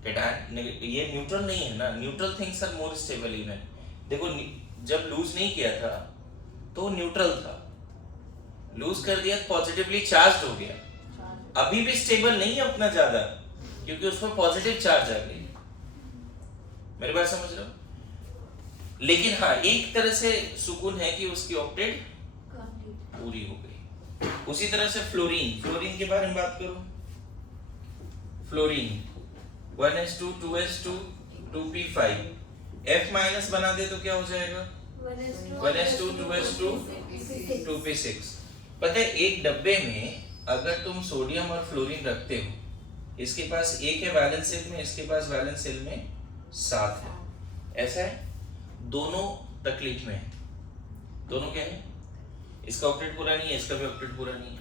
केटायन ये न्यूट्रल नहीं है ना, neutral things are more stable even. देखो जब लूज नहीं किया था तो न्यूट्रल था, लूज कर दिया पॉजिटिवली चार्ज हो गया, अभी भी स्टेबल नहीं है उतना ज्यादा क्योंकि उसमें पॉजिटिव चार्ज आ गई। मेरी बात समझ रहे हो? लेकिन हाँ एक तरह से सुकून है कि उसकी ऑक्टेट पूरी हो गई। उसी तरह से फ्लोरीन के बारे में बात करो। Fluorine 1s2 2s2 2p5 F minus बना दे तो क्या हो जाएगा 1s2 2s2 2p6। पता है एक डब्बे में अगर तुम सोडियम और फ्लोरीन रखते हो, इसके पास एक है वैलेंस शेल में, इसके पास वैलेंस शेल में 7 है, ऐसा है, दोनों तकलीफ में है। दोनों क्या है, इसका ऑक्टेट पूरा नहीं है, इसका भी ऑक्टेट पूरा नहीं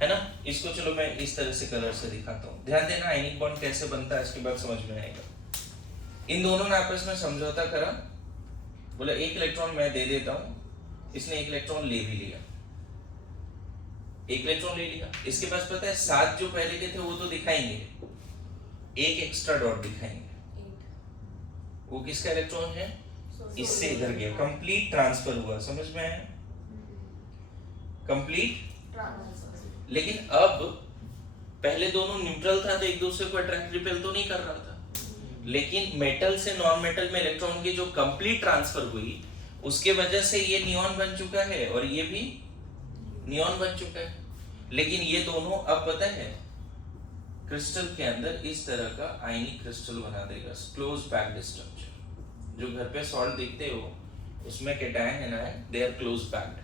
है ना। इसको चलो मैं इस तरह से कलर से दिखाता हूँ, ध्यान देना आयनिक बॉन्ड कैसे बनता है इसके बाद समझ में आएगा। इन दोनों ने आपस में समझौता करा, बोला एक इलेक्ट्रॉन मैं दे देता हूँ, इसने एक इलेक्ट्रॉन ले भी लिया, एक इलेक्ट्रॉन ले लिया। इसके पास पता है 7 जो पहले के थे वो तो दिखाएंगे, एक एक्स्ट्रा डॉट दिखाएंगे, वो किसका इलेक्ट्रॉन है, इससे इधर गया, कंप्लीट ट्रांसफर हुआ, समझ में आया, कंप्लीट। लेकिन अब पहले दोनों न्यूट्रल था तो एक दूसरे को अट्रैक्ट रिपेल तो नहीं कर रहा था, लेकिन मेटल से नॉन मेटल में इलेक्ट्रॉन की जो कंप्लीट ट्रांसफर हुई उसके वजह से ये नियॉन बन चुका है और ये भी नियॉन बन चुका है। लेकिन ये दोनों अब पता है क्रिस्टल के अंदर इस तरह का आयनिक क्रिस्टल बना देगा, क्लोज पैक्ड स्ट्रक्चर। जो घर पे सॉल्ट देखते हो उसमें कैटायन है ना, they are close packed.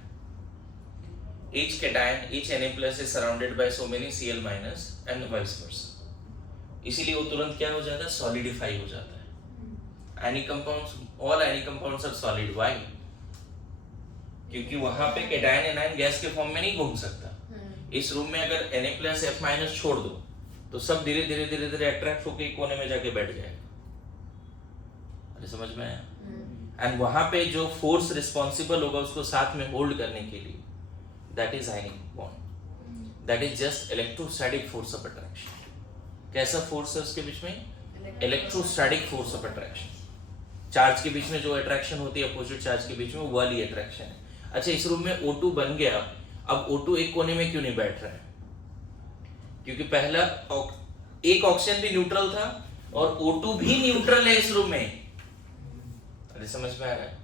each cation, each Na plus is surrounded by so many Cl minus and vice versa। इसीलिए वो तुरंत क्या हो जाता है, सॉलिडिफाई हो जाता है। Ionic compounds, all ionic compounds are solid. Why? क्योंकि वहां पे कैटायन एनायन गैस के फॉर्म में नहीं घूम सकता। इस रूम में अगर Na plus F minus छोड़ दो तो सब धीरे धीरे अट्रैक्ट होकर एक कोने में जाके बैठ जाएगा। अरे समझ में आया? एंड वहां पे जो फोर्स रिस्पॉन्सिबल होगा उसको साथ में होल्ड करने के लिए, that is ionic bond, that is just electrostatic force of attraction। कैसा फोर्स है उसके बीच में, electrostatic force of attraction. Charge के बीच में जो अट्रैक्शन होती है अपोजिट चार्ज के बीच में, वो वाली अट्रैक्शन है। अच्छा इस रूम में O2 बन गया, अब O2 एक कोने में क्यों नहीं बैठ रहा है, क्योंकि पहला एक ऑक्सीजन भी न्यूट्रल था और O2 भी न्यूट्रल है इस रूम में। अरे समझ में आ रहा है,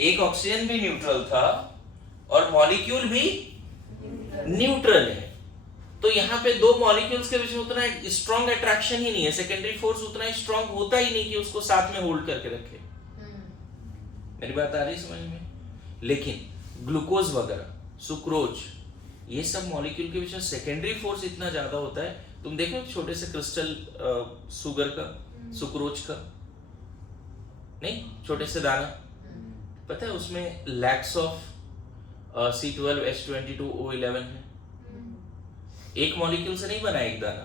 एक ऑक्सीजन भी न्यूट्रल था और मॉलिक्यूल भी न्यूट्रल है, तो यहाँ पे दो मॉलिक्यूल्स के बीच में उतना स्ट्रॉन्ग अट्रैक्शन ही नहीं है, सेकेंडरी फोर्स उतना स्ट्रॉन्ग होता ही नहीं कि उसको साथ में होल्ड करके रखे। मेरी बात आ रही समझ में? लेकिन ग्लूकोज वगैरह, सुक्रोज, ये सब मॉलिक्यूल के बीच में सेकेंडरी फोर्स इतना ज्यादा होता है। तुम देखो छोटे से क्रिस्टल शुगर का, सुक्रोज का, नहीं छोटे से दाना, पता है उसमें lakhs of C12 H22 O11 है। एक मॉलिक्यूल से नहीं बना एक दाना,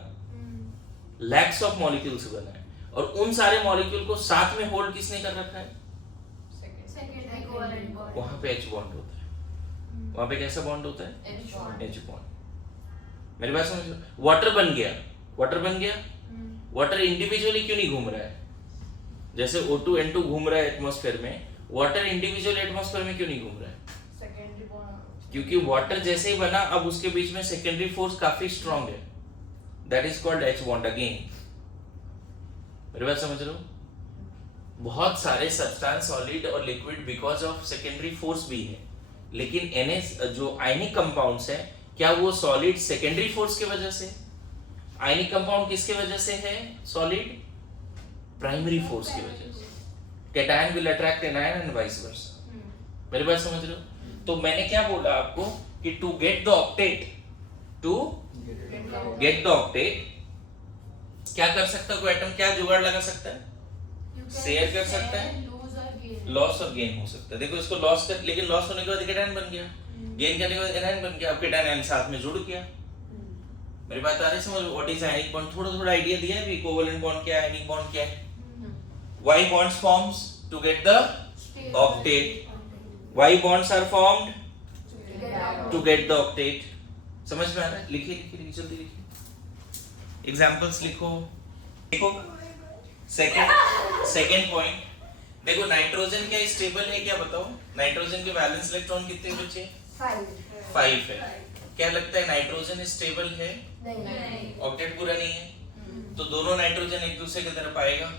लैक्स ऑफ मॉलिक्यूल से बना है, और उन सारे मॉलिक्यूल को साथ में होल्ड किसने कर रखा है, वहां पे H बॉन्ड होता है। वहां पे कैसा बॉन्ड होता है, H बॉन्ड। मेरी बात समझो, वाटर बन गया, वाटर बन गया, वाटर इंडिविजुअली क्यों नहीं घूम रहा है, जैसे O2 N2 घूम रहा है एटमॉस्फेयर में, वाटर इंडिविजुअल एटमॉस्फेयर में क्यों नहीं घूम रहा है, क्योंकि वाटर जैसे ही बना अब उसके बीच में सेकेंडरी फोर्स काफी स्ट्रॉन्ग है, that is called H bond again. मेरी बात समझ रहे हो? बहुत सारे सब्सटेंस सॉलिड और liquid because of secondary force भी है, लेकिन NH जो आयनिक कंपाउंड्स है, क्या वो सॉलिड सेकेंडरी फोर्स की वजह से? आयनिक कंपाउंड किसके वजह से है सॉलिड? प्राइमरी फोर्स की वजह से। Cation will attract anion and vice versa. मेरी बात समझ रहे हो? तो मैंने क्या बोला आपको कि to get the octet, to get the octet क्या कर सकता है कोई एटम, क्या जुगाड़ लगा सकता है, शेयर कर सकता है, लॉस और गेन हो सकता है। देखो इसको लॉस कर, लेकिन लॉस होने के बाद कैटायन बन गया, गेन करने के बाद एनायन बन गया, अब कैटायन एनायन साथ में जुड़ गया। मेरी बात आ रही समझ? व्हाट इज आयनिक बॉन्ड, थोड़ा थोड़ा आइडिया दिया है भी, कोवेलेंट बॉन्ड क्या है, आयनिक बॉन्ड क्या है। Why bonds forms to get the octet? Why bonds are formed to get the octet? समझ में आ रहा है? लिखिए लिखिए लिखिए, जल्दी लिखिए, एग्जांपल्स लिखो। देखो सेकंड पॉइंट, देखो नाइट्रोजन क्या स्टेबल है क्या बताओ? नाइट्रोजन के वैलेंस इलेक्ट्रॉन कितने बचे? 5 है। क्या लगता है नाइट्रोजन स्टेबल है? नहीं। ऑक्टेट पूरा नहीं है, तो दोनों नाइट्रोजन एक दूसरे की तरफ आएगा,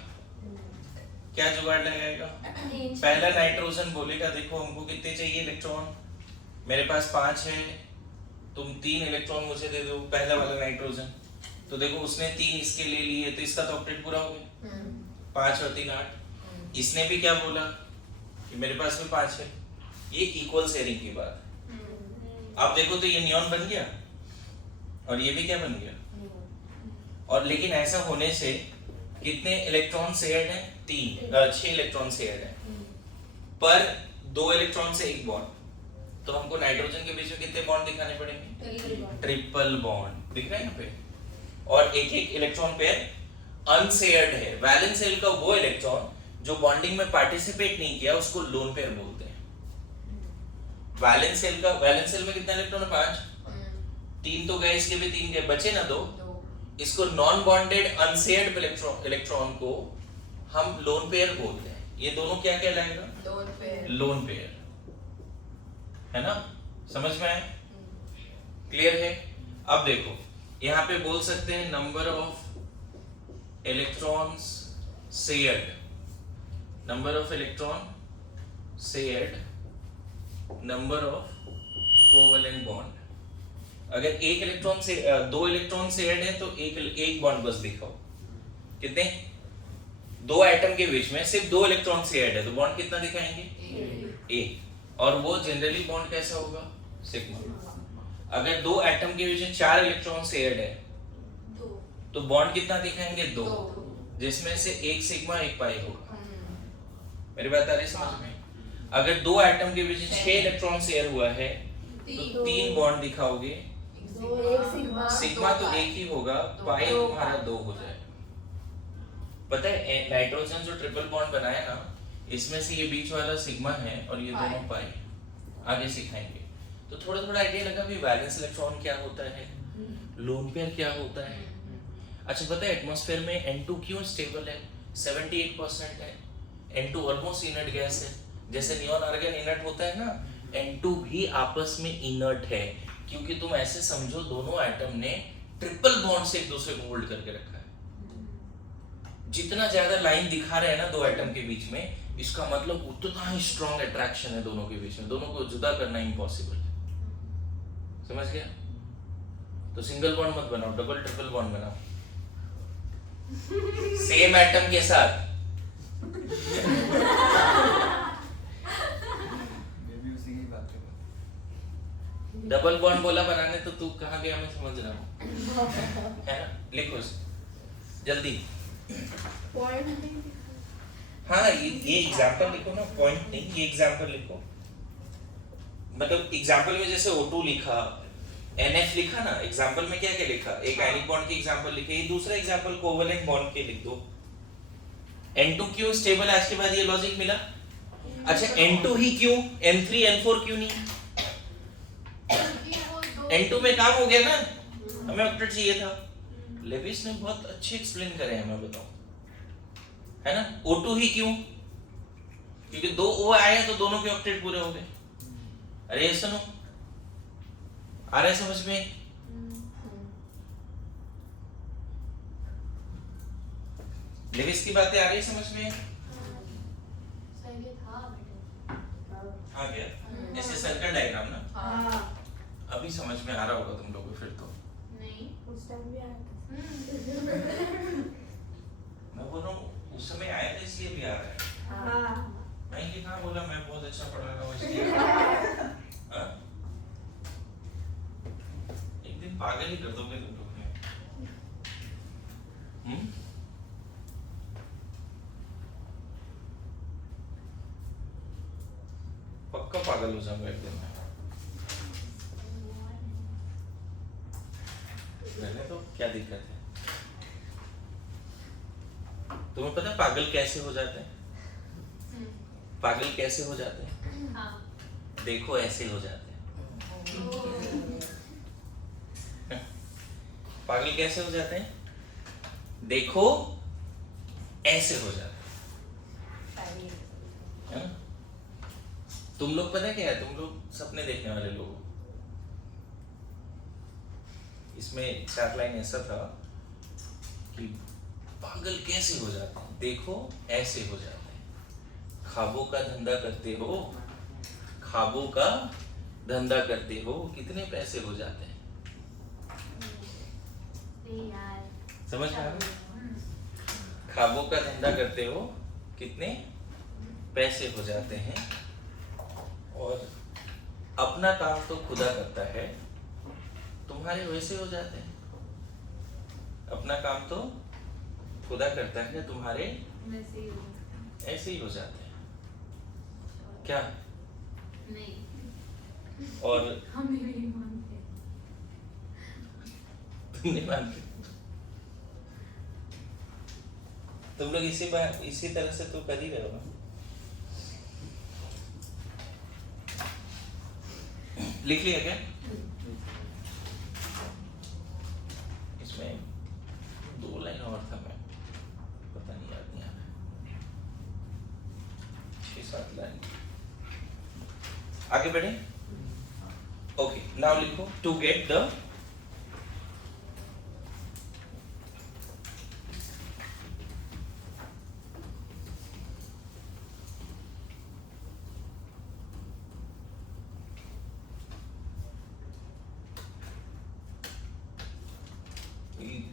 क्या जुगाड़ लगाएगा? पहला नाइट्रोजन बोलेगा देखो हमको कितने चाहिए इलेक्ट्रॉन, मेरे पास 5 है, तुम 3 इलेक्ट्रॉन मुझे दे दो, पहला वाला नाइट्रोजन। तो देखो उसने 3 इसके ले लिए, तो इसका तो ऑक्टेट पूरा हो गया, 5 और 3 8। इसने भी क्या बोला कि मेरे पास भी 5 है, ये इक्वल शेयरिंग की बात। आप देखो तो ये नियॉन बन गया और ये भी क्या बन गया, और लेकिन ऐसा होने से कितने इलेक्ट्रॉन शेयर्ड हैं? 6 इलेक्ट्रॉन शेयर्ड हैं, पर 2 इलेक्ट्रॉन से एक बॉन्ड, तो हमको नाइट्रोजन के बीच में कितने बॉन्ड दिखाने पड़ेंगे? ट्रिपल बॉन्ड दिख रहा है यहाँ पे, और एक एक इलेक्ट्रॉन पेयर अनशेयर्ड है। वैलेंस शेल का वो इलेक्ट्रॉन जो बॉन्डिंग में पार्टिसिपेट नहीं किया उसको लोन पेयर बोलते हैं। वैलेंस शेल में कितने इलेक्ट्रॉन है? 5, 3 तो गए, इसके भी 3 गए, बचे ना 2। इसको नॉन बॉन्डेड अनशेयर्ड इलेक्ट्रॉन को हम लोन पेयर बोलते हैं। ये दोनों क्या कहलाएगा? लोन पेयर, है ना? समझ में आया? क्लियर है? अब देखो यहाँ पे बोल सकते हैं number of electrons shared, number of electron shared, number of covalent bond. अगर एक इलेक्ट्रॉन से 2 इलेक्ट्रॉन शेयर्ड है तो एक बॉन्ड बस दिखाओ। कितने? 2 एटम के बीच में सिर्फ 2 इलेक्ट्रॉन शेयर्ड है, तो बॉन्ड कितना दिखाएंगे? एक। और वो जनरली बॉन्ड कैसा होगा? सिग्मा। अगर 2 एटम के बीच में 4 इलेक्ट्रॉन शेयर्ड है तो बॉन्ड कितना दिखाएंगे? 2, जिसमें से एक सिग्मा एक पाई होगा। मेरी बात आ रही समझ में? अगर 2 एटम के बीच में 6 इलेक्ट्रॉन शेयर हुआ है तो 3 बॉन्ड दिखाओगे, सिग्मा तो एक ही होगा, पाई तुम्हारा 2 हो जाएगा। पता है नाइट्रोजन जो ट्रिपल बॉन्ड बनाया ना, इसमें से ये बीच वाला सिग्मा है और ये दोनों पाई। आगे सिखाएंगे तो थोड़ा थोड़ा आइडिया लगा भी वैलेंस इलेक्ट्रॉन क्या होता है, लोन पेयर क्या होता है। अच्छा पता है एटमॉस्फेयर में N2 क्यों स्टेबल है? 78% है। N2 ऑलमोस्ट इनर्ट गैस है, जैसे नियॉन आर्गन इनर्ट होता है ना, N2 भी आपस में इनर्ट है, क्योंकि तुम ऐसे समझो दोनों एटम ने ट्रिपल बॉन्ड से एक दूसरे को होल्ड करके रखा है। जितना ज्यादा लाइन दिखा रहे हैं ना 2 एटम के बीच में, इसका मतलब उतना ही स्ट्रॉन्ग अट्रैक्शन है दोनों के बीच में, दोनों को जुदा करना इम्पॉसिबल है। समझ गया? तो सिंगल बॉन्ड मत बनाओ, डबल ट्रिपल बॉन्ड बनाओ सेम एटम के साथ। डबल बॉन्ड बोला बनाने, तो तू कहाँ गया मैं समझ रहा हूँ, है ना? लिखो जल्दी। हाँ ये एग्जांपल लिखो ना, पॉइंट नहीं, ये एग्जांपल लिखो। मतलब एग्जांपल में जैसे O2 लिखा, NF लिखा ना, एग्जांपल में क्या क्या लिखा? एक आयनिक बॉन्ड की एग्जांपल लिखे, ये दूसरा एग्जांपल कोवेलेंट बॉन्ड के लिख दो। N2 क्यों स्टेबल है, आज के बाद ये लॉजिक मिला। अच्छा N2 ही क्यों, N3 N4 क्यों नहीं? N2 में काम हो गया ना, हमें ऑक्टेट चाहिए था। लेविस ने बहुत अच्छे एक्सप्लेन करे हैं, मैं बताऊं, है ना? O2 ही क्यों? क्योंकि 2 O आए तो दोनों के ऑक्टेट पूरे हो गए। अरे ये सुनो, आ रहा है समझ में? लेविस की बातें आ रही है समझ में? हाँ क्या? ऐसे सर्कल डायग्राम ना, अभी समझ में आ रहा होगा तुम लोगों को फिर तो। नहीं उस टाइम भी आया मैं बोल रहा हूँ उस समय आया था इसलिए भी आ रहा है। मैं ये कहाँ बोला मैं बहुत अच्छा पढ़ा रहा हूँ इसलिए। हाँ? एक दिन पागल ही कर दोगे तुम लोग। पक्का पागल हो जाऊंगा एक दिन में। मैंने तो क्या दिक्कत है? तुम्हें पता है पागल कैसे हो जाते हैं? पागल कैसे हो जाते हैं? हाँ। देखो ऐसे हो जाते हैं। पागल कैसे हो जाते हैं? देखो ऐसे हो जाते हैं। तुम लोग पता क्या है, तुम लोग सपने देखने वाले लोग हो। इसमें 4 लाइन ऐसा था कि पागल कैसे हो जाते हैं, देखो ऐसे हो जाते हैं। ख्वाबों का धंधा करते हो, ख्वाबों का धंधा करते हो, कितने पैसे हो जाते हैं। यार समझ में आ रहा? ख्वाबों का धंधा करते हो, कितने पैसे हो जाते हैं। और अपना काम तो खुदा करता है, तुम्हारे वैसे हो जाते हैं। अपना काम तो खुदा करता है, तुम्हारे वैसे ही हो सकता है। ऐसे ही हो जाते हैं। क्या? नहीं, और हम भी नहीं मानते। तुम नहीं मानते? तुम लोग इसी तरह से तो कर ही रहे हो ना। लिख लिया क्या? इसमें 2 लाइन और था, मैं पता नहीं, याद नहीं आ रहा। 6-7 लाइन आगे बढ़े। ओके, नाउ लिखो टू गेट द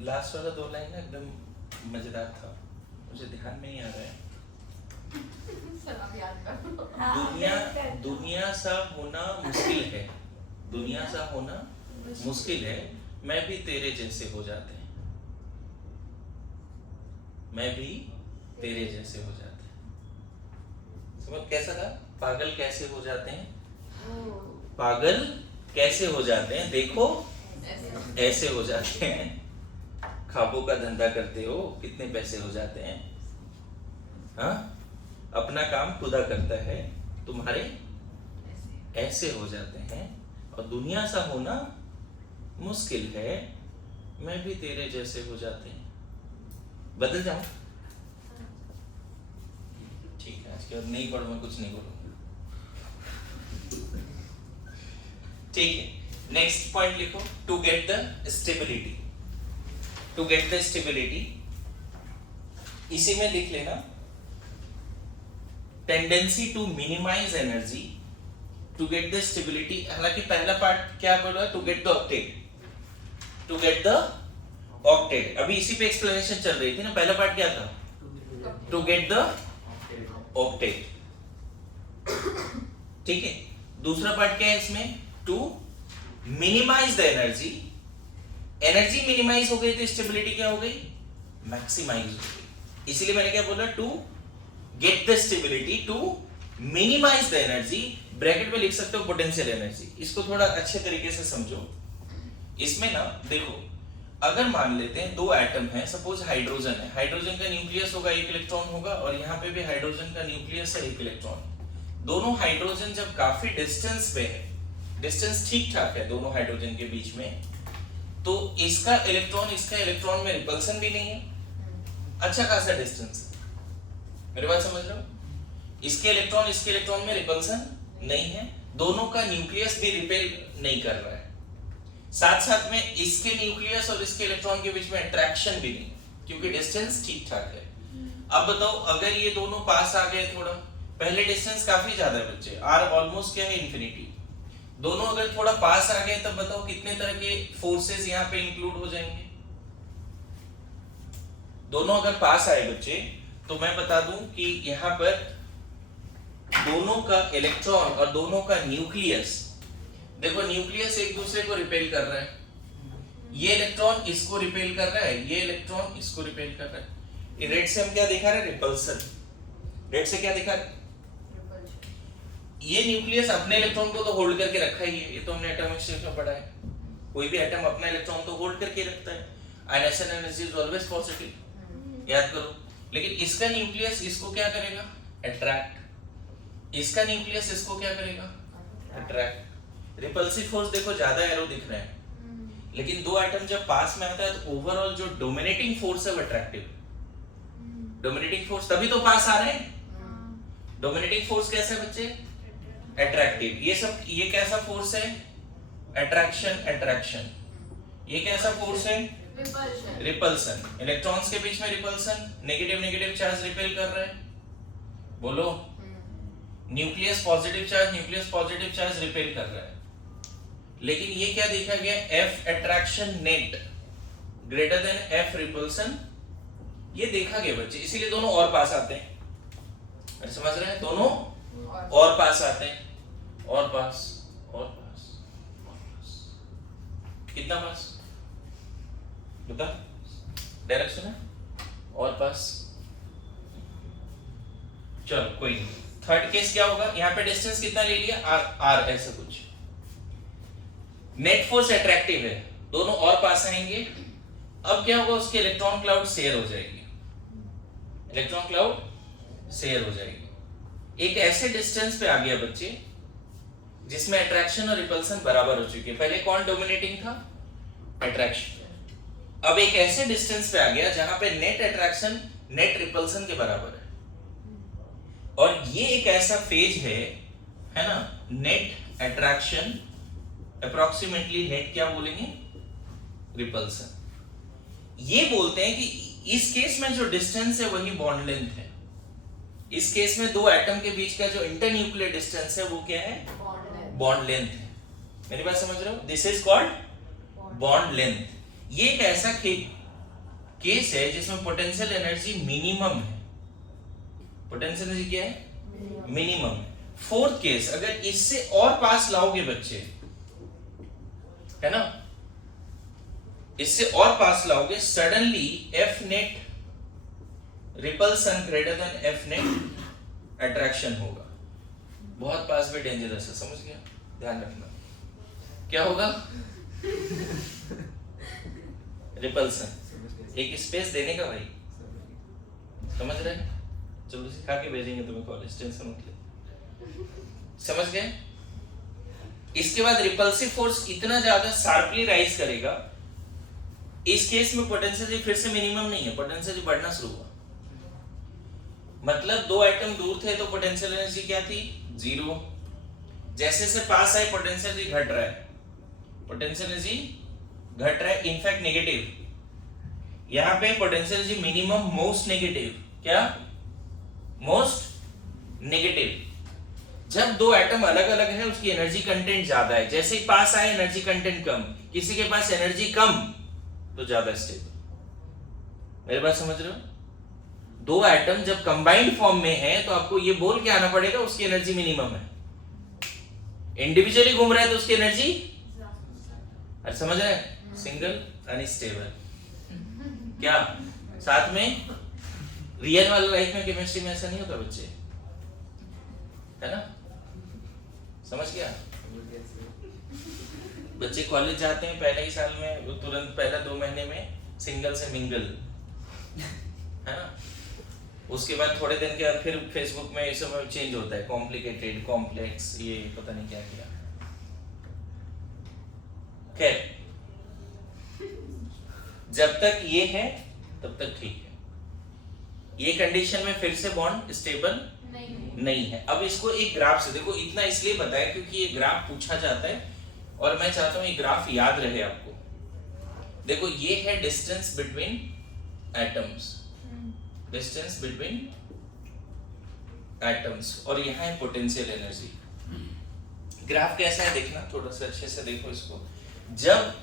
लास्ट वाला 2 लाइन ना एकदम मजेदार था, मुझे ध्यान में नहीं आ रहा है। सर आप याद करो। दुनिया सा होना मुश्किल है, दुनिया सा होना मुश्किल है, मैं भी तेरे जैसे हो जाते हैं, मैं भी तेरे जैसे हो जाते हैं। समझ कैसा था? पागल कैसे हो जाते हैं, पागल कैसे हो जाते हैं, देखो ऐसे हो जाते हैं। ख्वाबों का धंधा करते हो, कितने पैसे हो जाते हैं। हाँ, अपना काम खुदा करता है, तुम्हारे ऐसे हो जाते हैं। और दुनिया सा होना मुश्किल है, मैं भी तेरे जैसे हो जाते हैं। बदल जाऊं? ठीक है, आज के बाद नहीं पढ़ूंगा, कुछ नहीं बोलूंगा। ठीक है, नेक्स्ट पॉइंट लिखो, to get the stability. To get the stability, इसी में लिख लेना tendency to minimize energy to get the stability. हालांकि पहला पार्ट क्या बोला, to get the octet, to get the octet. अभी इसी पे एक्सप्लेनेशन चल रही थी ना। पहला पार्ट क्या था, टू गेट द ऑक्टेट, ठीक है। दूसरा पार्ट क्या है इसमें, to minimize the energy. Energy minimize हो गई तो स्टेबिलिटी क्या हो गई, मैक्सिमाइज हो गई। इसीलिए मैंने क्या बोला, to get the stability, to minimize the energy. Bracket में लिख सकते हो पोटेंशियल एनर्जी। इसको थोड़ा अच्छे तरीके से समझो। इसमें ना देखो, अगर मान लेते हैं 2 एटम है, सपोज हाइड्रोजन है, हाइड्रोजन का न्यूक्लियस होगा, 1 इलेक्ट्रॉन होगा, और यहाँ पे भी हाइड्रोजन का न्यूक्लियस है, 1 इलेक्ट्रॉन। दोनों हाइड्रोजन जब काफी डिस्टेंस पे है, डिस्टेंस ठीक ठाक है दोनों हाइड्रोजन के बीच में, तो इसका इलेक्ट्रॉन में रिपल्सन भी नहीं है, अच्छा खासा डिस्टेंस है। मेरी बात समझ रहे हो? इसके इलेक्ट्रॉन में रिपल्सन नहीं है, दोनों का न्यूक्लियस भी रिपेल नहीं कर रहा है, साथ साथ में इसके न्यूक्लियस और इसके इलेक्ट्रॉन के बीच में अट्रैक्शन भी नहीं, क्योंकि डिस्टेंस ठीक ठाक है। अब बताओ, अगर ये दोनों पास आ गए, थोड़ा पहले डिस्टेंस काफी ज्यादा है बच्चे, आर ऑलमोस्ट क्या है, इंफिनिटी। दोनों अगर थोड़ा पास आ गए, तब बताओ कितने तरह के फोर्सेस यहाँ पे इंक्लूड हो जाएंगे। दोनों अगर पास आए बच्चे, तो मैं बता दूं कि यहाँ पर दोनों का इलेक्ट्रॉन और दोनों का न्यूक्लियस, देखो न्यूक्लियस एक दूसरे को रिपेल कर रहा है, ये इलेक्ट्रॉन इसको रिपेल कर रहा है, ये इलेक्ट्रॉन इसको रिपेल कर रहा है। रेड से हम क्या दिखा रहे हैं, रिपल्सन। रेड से क्या दिखा रहे हैं, ये न्यूक्लियस अपने इलेक्ट्रॉन को तो होल्ड करके रखा ही है, ये तो हमने एटॉमिक स्ट्रक्चर में पढ़ा है। कोई भी एटम अपना इलेक्ट्रॉन तो होल्ड करके रखता है, ionization energy is always positive, याद करो। लेकिन इसका न्यूक्लियस इसको क्या करेगा, अट्रैक्ट। इसका न्यूक्लियस इसको क्या करेगा, अट्रैक्ट। रिपल्सिव फोर्स देखो ज्यादा एरो दिख रहा है, लेकिन दो एटम जब पास में आता है तो ओवरऑल जो डोमिनेटिंग फोर्स है वो अट्रैक्टिव, डोमिनेटिंग फोर्स तभी तो पास आ रहे हैं। डोमिनेटिंग फोर्स कैसा है बच्चे? अट्रैक्टिव। ये सब ये कैसा फोर्स है? Attraction attraction. ये कैसा फोर्स है? रिपल्शन। रिपल्सन। इलेक्ट्रॉन्स के बीच में repulsion, negative negative charge repel कर रहे हैं, बोलो। न्यूक्लियस पॉजिटिव चार्ज रिपेल कर रहा है। लेकिन ये क्या देखा गया? F attraction net greater than F repulsion, ये देखा गया बच्चे, इसीलिए दोनों और पास आते हैं। समझ रहे हैं? दोनों और पास आते हैं, और पास और पास और पास। कितना पास बता? डायरेक्शन है और पास। चलो कोई नहीं। थर्ड केस क्या होगा? यहाँ पे डिस्टेंस कितना ले लिया? R ऐसा कुछ। नेट फोर्स अट्रैक्टिव है, दोनों और पास आएंगे। अब क्या होगा? उसके इलेक्ट्रॉन क्लाउड शेयर हो जाएगी, इलेक्ट्रॉन क्लाउड शेयर हो जाएगी। एक ऐसे डिस्टेंस पे आ गया बच्चे जिसमें अट्रैक्शन और रिपल्सन बराबर हो चुके हैं। पहले कौन डोमिनेटिंग था? अट्रैक्शन। अब एक ऐसे डिस्टेंस पे आ गया जहां पे नेट अट्रैक्शन नेट रिपल्सन के बराबर है। और ये एक ऐसा फेज है ना, नेट अट्रैक्शन अप्रोक्सीमेटली नेट क्या बोलेंगे? रिपल्सन। ये बोलते हैं कि इस केस में जो डिस्टेंस है वही बॉन्ड लेंथ है। इस केस में दो एटम के बीच का जो इंटरन्यूक्लियर डिस्टेंस है वो क्या है? बॉन्ड लेंथ है। मेरी बात समझ रहे हो? This is called bond length. ये एक ऐसा केस है जिसमें पोटेंशियल एनर्जी मिनिमम है। पोटेंशियल एनर्जी क्या है? मिनिमम है। फोर्थ केस, अगर इससे और पास लाओगे बच्चे, है ना, इससे और पास लाओगे, suddenly F net repulsion greater than F net attraction होगा। बहुत पास में डेंजरस है, समझ गया? ध्यान रखना। क्या होगा? रिपल्सन। एक स्पेस देने का भाई, समझ रहे? चलो सिखा के भेजेंगे तुम्हें कॉलेज, टेंशन मत ले। समझ गए? इसके बाद रिपल्सिव फोर्स इतना ज्यादा शार्पली राइज करेगा, इस केस में पोटेंशियल फिर से मिनिमम नहीं है, पोटेंशियल बढ़ना शुरू हुआ। मतलब दो एटम दूर थे तो पोटेंशियल एनर्जी क्या थी? 0। जैसे से पास आए पोटेंशियल एनर्जी घट रहा है, पोटेंशियल एनर्जी घट रहा है, इनफैक्ट नेगेटिव। यहां पे potential energy minimum most negative. क्या? Most negative. जब दो एटम अलग अलग है उसकी एनर्जी कंटेंट ज्यादा है, जैसे ही पास आए एनर्जी कंटेंट कम, किसी के पास एनर्जी कम तो ज्यादा स्टेबल। मेरी बात समझ रहे हो? दो एटम जब कंबाइंड फॉर्म में है तो आपको ये बोल के आना पड़ेगा उसकी एनर्जी मिनिमम है। इंडिविजुअली घूम रहा है तो उसकी एनर्जी, अरे समझ रहे हैं? Single unstable. क्या साथ में रियल वाला लाइफ में केमिस्ट्री में ऐसा नहीं होता बच्चे, है ना? समझ गया? बच्चे कॉलेज जाते हैं पहले ही साल में, वो तुरंत पहला 2 महीने में सिंगल से मिंगल, है ना? उसके बाद थोड़े दिन के बाद फिर फेसबुक में ये सब चेंज होता है, कॉम्प्लिकेटेड, कॉम्प्लेक्स, ये पता नहीं क्या किया। खैर, जब तक ये है तब तक ठीक है। ये कंडीशन में फिर से बॉन्ड स्टेबल नहीं है। अब इसको एक ग्राफ से देखो, इतना इसलिए बताया क्योंकि ये ग्राफ पूछा जाता है और मैं चाहता हूं ये ग्राफ याद रहे आपको। देखो ये है distance between atoms, distance between atoms, और यहाँ है पोटेंशियल एनर्जी। ग्राफ कैसा है देखना, थोड़ा सा अच्छे से देखो इसको। जब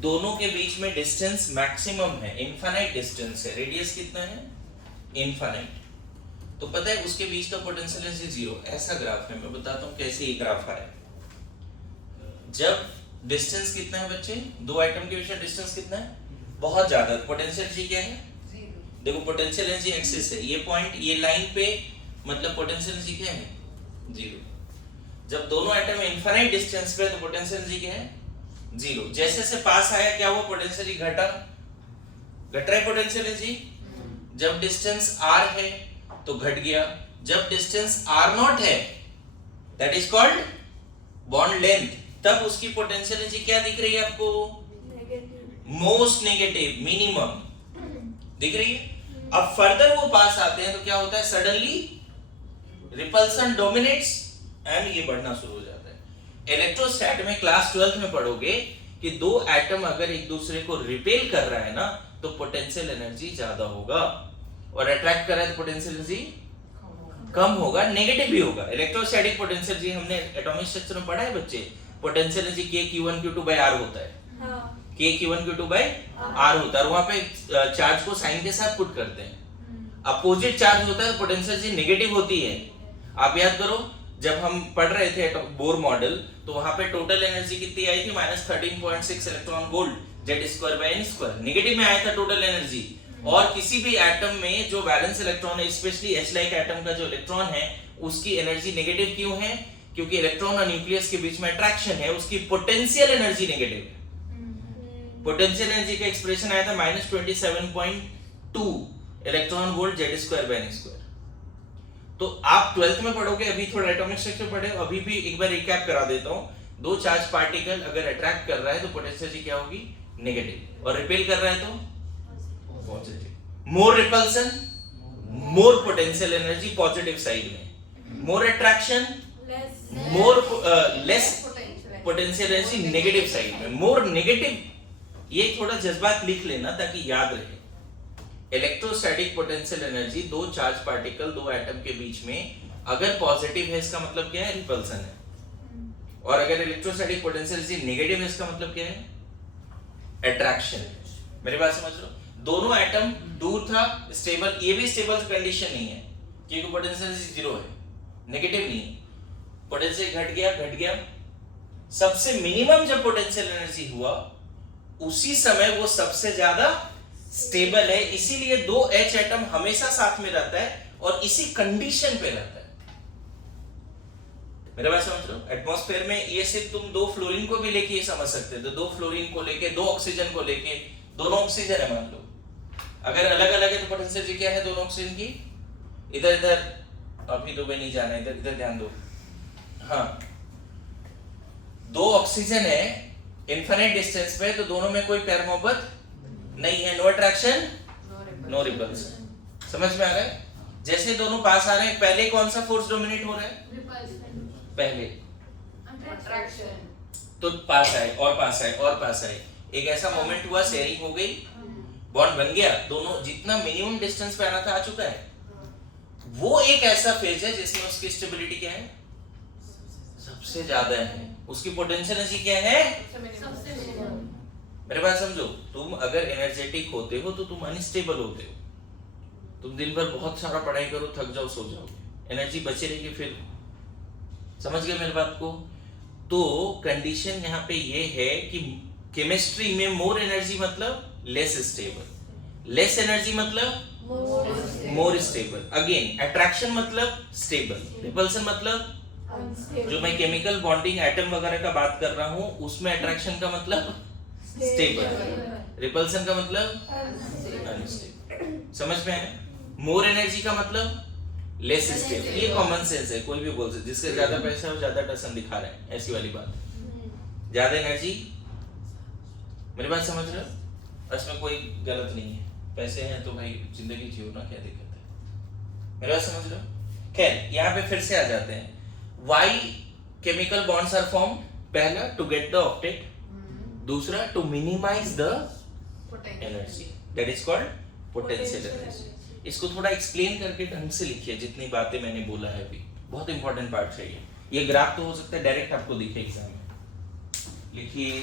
दोनों के बीच में डिस्टेंस मैक्सिमम है, इनफाइनाइट डिस्टेंस है, रेडियस कितना है? इनफाइनाइट, तो पता है उसके बीच का पोटेंशियल एनर्जी 0। ऐसा ग्राफ है, मैं बताता हूं कैसे ये ग्राफ आया। जब डिस्टेंस कितना है बच्चे? दो एटम के बीच में डिस्टेंस कितना है? बहुत ज्यादा। पोटेंशियल एनर्जी क्या है? 0। देखो पोटेंशियल एनर्जी एक्सिस है, ये पॉइंट, ये लाइन पे, मतलब पोटेंशियल एनर्जी क्या है? 0। जब दोनों एटम इनफाइनाइट डिस्टेंस पे तो पोटेंशियल एनर्जी क्या है? 0। जैसे से पास आया क्या हुआ? पोटेंशियल एनर्जी घटा, घट रहा है पोटेंशियल एनर्जी। जब डिस्टेंस r है तो घट गया, जब डिस्टेंस r0 है, that is called bond length, तब उसकी पोटेंशियल एनर्जी क्या दिख रही है आपको? मोस्ट नेगेटिव, मिनिमम, दिख रही है। अब फर्दर वो पास आते हैं तो क्या होता है, सडनली रिपल्सन डोमिनेट्स एंड ये बढ़ना शुरू हो जाता है। इलेक्ट्रोस्टैट में क्लास 12th में पढ़ोगे कि दो एटम अगर एक दूसरे को रिपेल कर रहा है ना तो पोटेंशियल एनर्जी ज्यादा होगा, और अट्रैक्ट कर रहा है तो पोटेंशियल एनर्जी कम होगा, नेगेटिव भी होगा। इलेक्ट्रोस्टैटिक पोटेंशियल एनर्जी हमने एटॉमिक स्ट्रक्चर में पढ़ा है बच्चे, पोटेंशियल एनर्जी K(Q1Q2)R होता है, K(Q1Q2)R होता है, और वहां पे चार्ज को साइन के साथ पुट करते हैं। अपोजिट चार्ज होता है तो पोटेंशियल एनर्जी नेगेटिव होती है। आप याद करो जब हम पढ़ रहे थे बोर मॉडल तो वहां पे टोटल एनर्जी कितनी आई थी, -13.6 इलेक्ट्रॉन वोल्ट Z²/n², नेगेटिव में आया था टोटल एनर्जी। और किसी भी एटम में जो वैलेंस इलेक्ट्रॉन है, स्पेशली H लाइक एटम का जो इलेक्ट्रॉन है उसकी एनर्जी नेगेटिव क्यों है, क्योंकि इलेक्ट्रॉन और न्यूक्लियस के बीच में अट्रैक्शन है, उसकी पोटेंशियल एनर्जी नेगेटिव है। पोटेंशियल एनर्जी का एक्सप्रेशन आया था -27.2 इलेक्ट्रॉन वोल्ट Z²/n²। तो आप 12th में पढ़ोगे, अभी थोड़ा एटॉमिक स्ट्रक्चर पढ़े, अभी भी एक बार रिकैप करा देता हूं। दो चार्ज पार्टिकल अगर अट्रैक्ट कर रहा है तो पोटेंशियल एनर्जी क्या होगी, नेगेटिव, और रिपेल कर रहा है तो positive. More repulsion more potential energy positive side में, more attraction more less potential energy negative side में, मोर नेगेटिव। ये थोड़ा जज्बात लिख लेना ताकि याद रहे। इलेक्ट्रोस्टैटिक पोटेंशियल एनर्जी दो चार्ज पार्टिकल, दो एटम के बीच में अगर पॉजिटिव है इसका मतलब क्या है, रिपल्सन है, और अगर इलेक्ट्रोस्टैटिक पोटेंशियल एनर्जी नेगेटिव है इसका मतलब क्या है, अट्रैक्शन। मेरी बात समझ लो, दोनों एटम दूर था, स्टेबल, ये भी स्टेबल कंडीशन नहीं है क्योंकि पोटेंशियल एनर्जी जीरो है, नेगेटिव नहीं है, पोटेंशियल घट गया। सबसे मिनिमम जब पोटेंशियल एनर्जी हुआ उसी समय वो सबसे ज्यादा स्टेबल है, इसीलिए दो H एटम हमेशा साथ में रहता है और इसी कंडीशन पे रहता है। मेरा बात समझ लो, एटमॉस्फेयर में ये सिर्फ तुम दो फ्लोरीन को भी लेके ये समझ सकते हो, तो दो फ्लोरीन को लेके, दो ऑक्सीजन को लेके, दोनों ऑक्सीजन है मान लो, अगर अलग अलग है तो पोटेंशियल क्या है दोनों ऑक्सीजन की, इधर अभी दुबई नहीं जाना, इधर ध्यान दो। हाँ, दो ऑक्सीजन है इनफिनिट डिस्टेंस पे, तो दोनों में कोई प्यार मोहब्बत नहीं है, नो अट्रैक्शन नो रिपल्सन। समझ में आ रहा है? जैसे दोनों पास आ रहे हैं, पहले कौन सा फोर्स डोमिनेट हो रहा है, पहले अट्रैक्शन, तो पास आए और पास आए और पास आए, एक ऐसा मोमेंट हुआ, शेयरिंग हो गई, बॉन्ड बन गया, दोनों जितना मिनिमम डिस्टेंस पे आना था आ चुका है। वो एक ऐसा फेज है जिसमें उसकी स्टेबिलिटी क्या है, सबसे ज्यादा है, उसकी पोटेंशियल एनर्जी क्या है, सबसे मिनिमम। मेरे बात समझो, तुम अगर एनर्जेटिक होते हो तो तुम अनस्टेबल होते हो, तुम दिन भर बहुत सारा पढ़ाई करो, थक जाओ, सो जाओ, एनर्जी बची रहेगी फिर। समझ गए मेरी बात को? तो कंडीशन यहाँ पे ये है कि केमिस्ट्री में मोर एनर्जी मतलब लेस स्टेबल, लेस एनर्जी मतलब मोर स्टेबल, अगेन अट्रैक्शन मतलब स्टेबल, रिपल्सन मतलब जो मैं केमिकल बॉन्डिंग एटम वगैरह का बात कर रहा हूं उसमें अट्रैक्शन का मतलब स्टेबल, रिपल्सन का मतलब अनस्टेबल। समझ में है? मोर एनर्जी का मतलब लेस स्टेबल, ये कॉमन सेंस है, कोई भी बोल सकता है, जिसके ज्यादा पैसा है वो ज्यादा टसन दिखा रहे हैं, ऐसी वाली बात। ज्यादा एनर्जी, मेरी बात समझ रहे हो? इसमें कोई गलत नहीं है, पैसे हैं तो भाई जिंदगी जियो ना, क्या दिक्कत है? मेरी बात समझ रहे हो? खैर, यहाँ पे फिर से आ जाते हैं। Why chemical bonds are formed? पहला to get the octet, दूसरा to minimize the energy, that is called potential energy। इसको थोड़ा एक्सप्लेन करके ढंग से लिखिए, जितनी बातें मैंने बोला है अभी, बहुत इंपॉर्टेंट पार्ट है ये ग्राफ तो हो सकता है डायरेक्ट आपको दिखे एग्जाम में। लिखिए